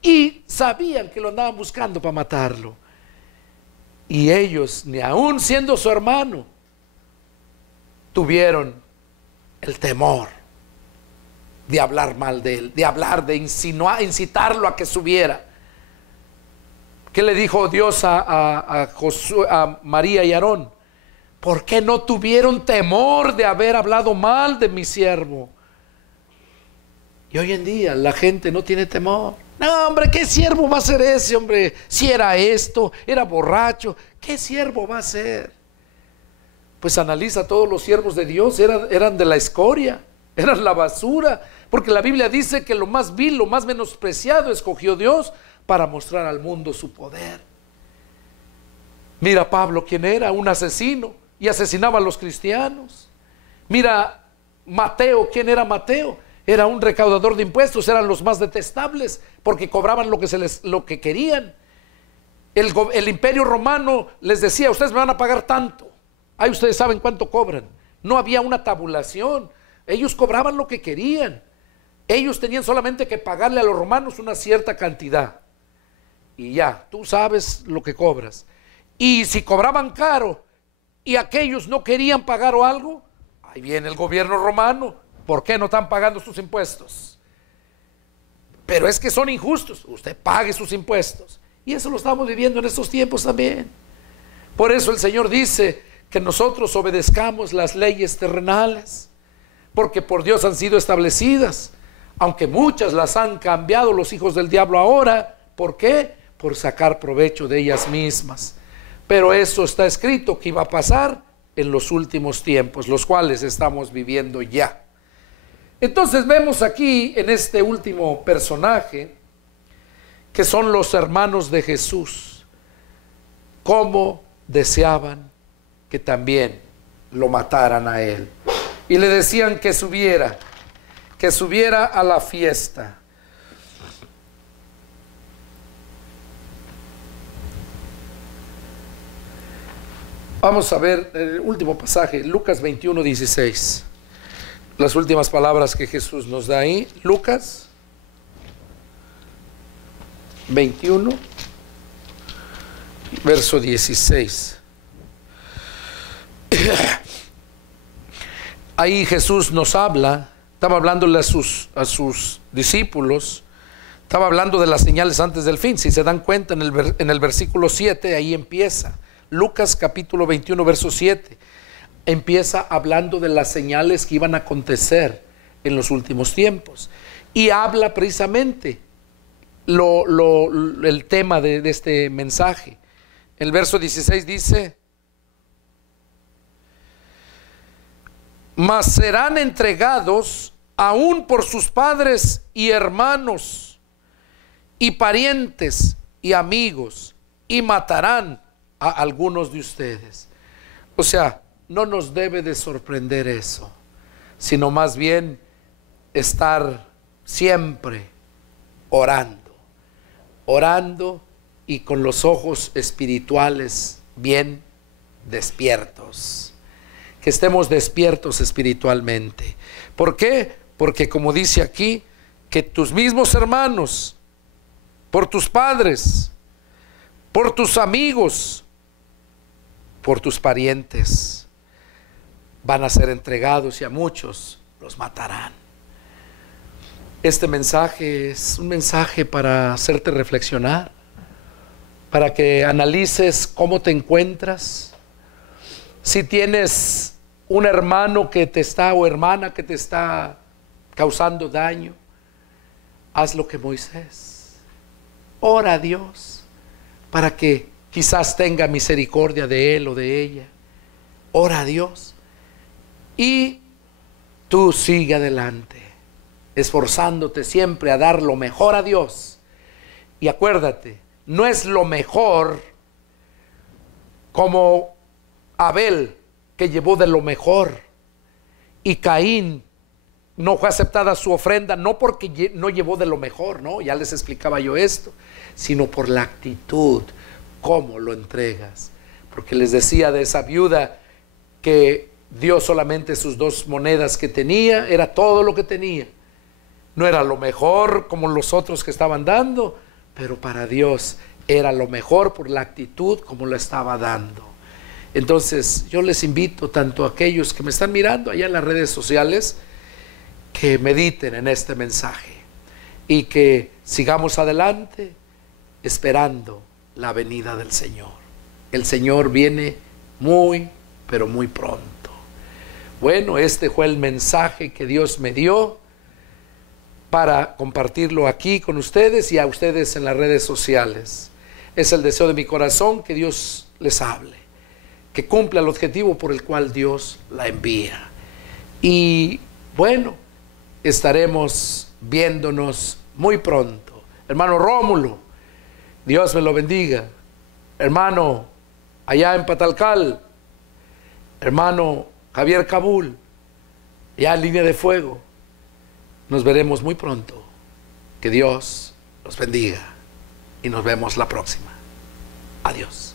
y sabían que lo andaban buscando para matarlo. Y ellos, ni aún siendo su hermano, tuvieron el temor de hablar mal de él, de hablar, de incitarlo a que subiera. ¿Qué le dijo Dios a María y Aarón? ¿Por qué no tuvieron temor de haber hablado mal de mi siervo? Y hoy en día la gente no tiene temor. No, hombre, ¿qué siervo va a ser ese, hombre? Si era esto, era borracho, ¿qué siervo va a ser? Pues analiza, todos los siervos de Dios eran de la escoria, eran la basura, porque la Biblia dice que lo más vil, lo más menospreciado escogió Dios para mostrar al mundo su poder. Mira Pablo, ¿quién era? Un asesino, y asesinaba a los cristianos. Mira Mateo, ¿quién era Mateo? Era un recaudador de impuestos, eran los más detestables, porque cobraban lo que querían. El imperio romano les decía: ustedes me van a pagar tanto. Ahí ustedes saben cuánto cobran. No había una tabulación. Ellos cobraban lo que querían. Ellos tenían solamente que pagarle a los romanos una cierta cantidad. Y ya, tú sabes lo que cobras. Y si cobraban caro y aquellos no querían pagar o algo, ahí viene el gobierno romano. ¿Por qué no están pagando sus impuestos? Pero es que son injustos. Usted pague sus impuestos. Y eso lo estamos viviendo en estos tiempos también. Por eso el Señor dice que nosotros obedezcamos las leyes terrenales, porque por Dios han sido establecidas, aunque muchas las han cambiado los hijos del diablo ahora. ¿Por qué? Por sacar provecho de ellas mismas. Pero eso está escrito que iba a pasar en los últimos tiempos, los cuales estamos viviendo ya. Entonces vemos aquí en este último personaje, que son los hermanos de Jesús, cómo deseaban que también lo mataran a él. Y le decían que subiera a la fiesta. Vamos a ver el último pasaje, Lucas 21:16. Las últimas palabras que Jesús nos da ahí. Lucas 21, verso 16. Ahí Jesús nos habla, estaba hablándole a sus discípulos, estaba hablando de las señales antes del fin. Si se dan cuenta, en el versículo 7, ahí empieza. Lucas capítulo 21, verso 7. Empieza hablando de las señales que iban a acontecer en los últimos tiempos. Y habla precisamente el tema de este mensaje. El verso 16 dice: mas serán entregados aún por sus padres y hermanos y parientes y amigos, y matarán a algunos de ustedes. O sea, no nos debe de sorprender eso, sino más bien estar siempre orando y con los ojos espirituales bien despiertos. Que estemos despiertos espiritualmente. ¿Por qué? Porque como dice aquí, que tus mismos hermanos, por tus padres, por tus amigos, por tus parientes, van a ser entregados y a muchos los matarán. Este mensaje es un mensaje para hacerte reflexionar, para que analices cómo te encuentras. Si tienes un hermano que te está, o hermana que te está causando daño, haz lo que Moisés. Ora a Dios para que quizás tenga misericordia de él o de ella. Ora a Dios y tú sigue adelante, esforzándote siempre a dar lo mejor a Dios. Y acuérdate, no es lo mejor como Abel, que llevó de lo mejor, y Caín no fue aceptada su ofrenda, no porque no llevó de lo mejor, no, ya les explicaba yo esto, sino por la actitud, cómo lo entregas. Porque les decía de esa viuda que dio solamente sus 2 monedas que tenía, era todo lo que tenía. No era lo mejor como los otros que estaban dando, pero para Dios era lo mejor por la actitud como lo estaba dando. Entonces yo les invito, tanto a aquellos que me están mirando allá en las redes sociales, que mediten en este mensaje y que sigamos adelante esperando la venida del Señor. El Señor viene muy, pero muy pronto. Bueno, este fue el mensaje que Dios me dio para compartirlo aquí con ustedes y a ustedes en las redes sociales. Es el deseo de mi corazón que Dios les hable, que cumpla el objetivo por el cual Dios la envía. Y bueno, estaremos viéndonos muy pronto. Hermano Rómulo, Dios me lo bendiga. Hermano allá en Patalcal, hermano Javier Cabul, ya en Línea de Fuego. Nos veremos muy pronto. Que Dios los bendiga y nos vemos la próxima. Adiós.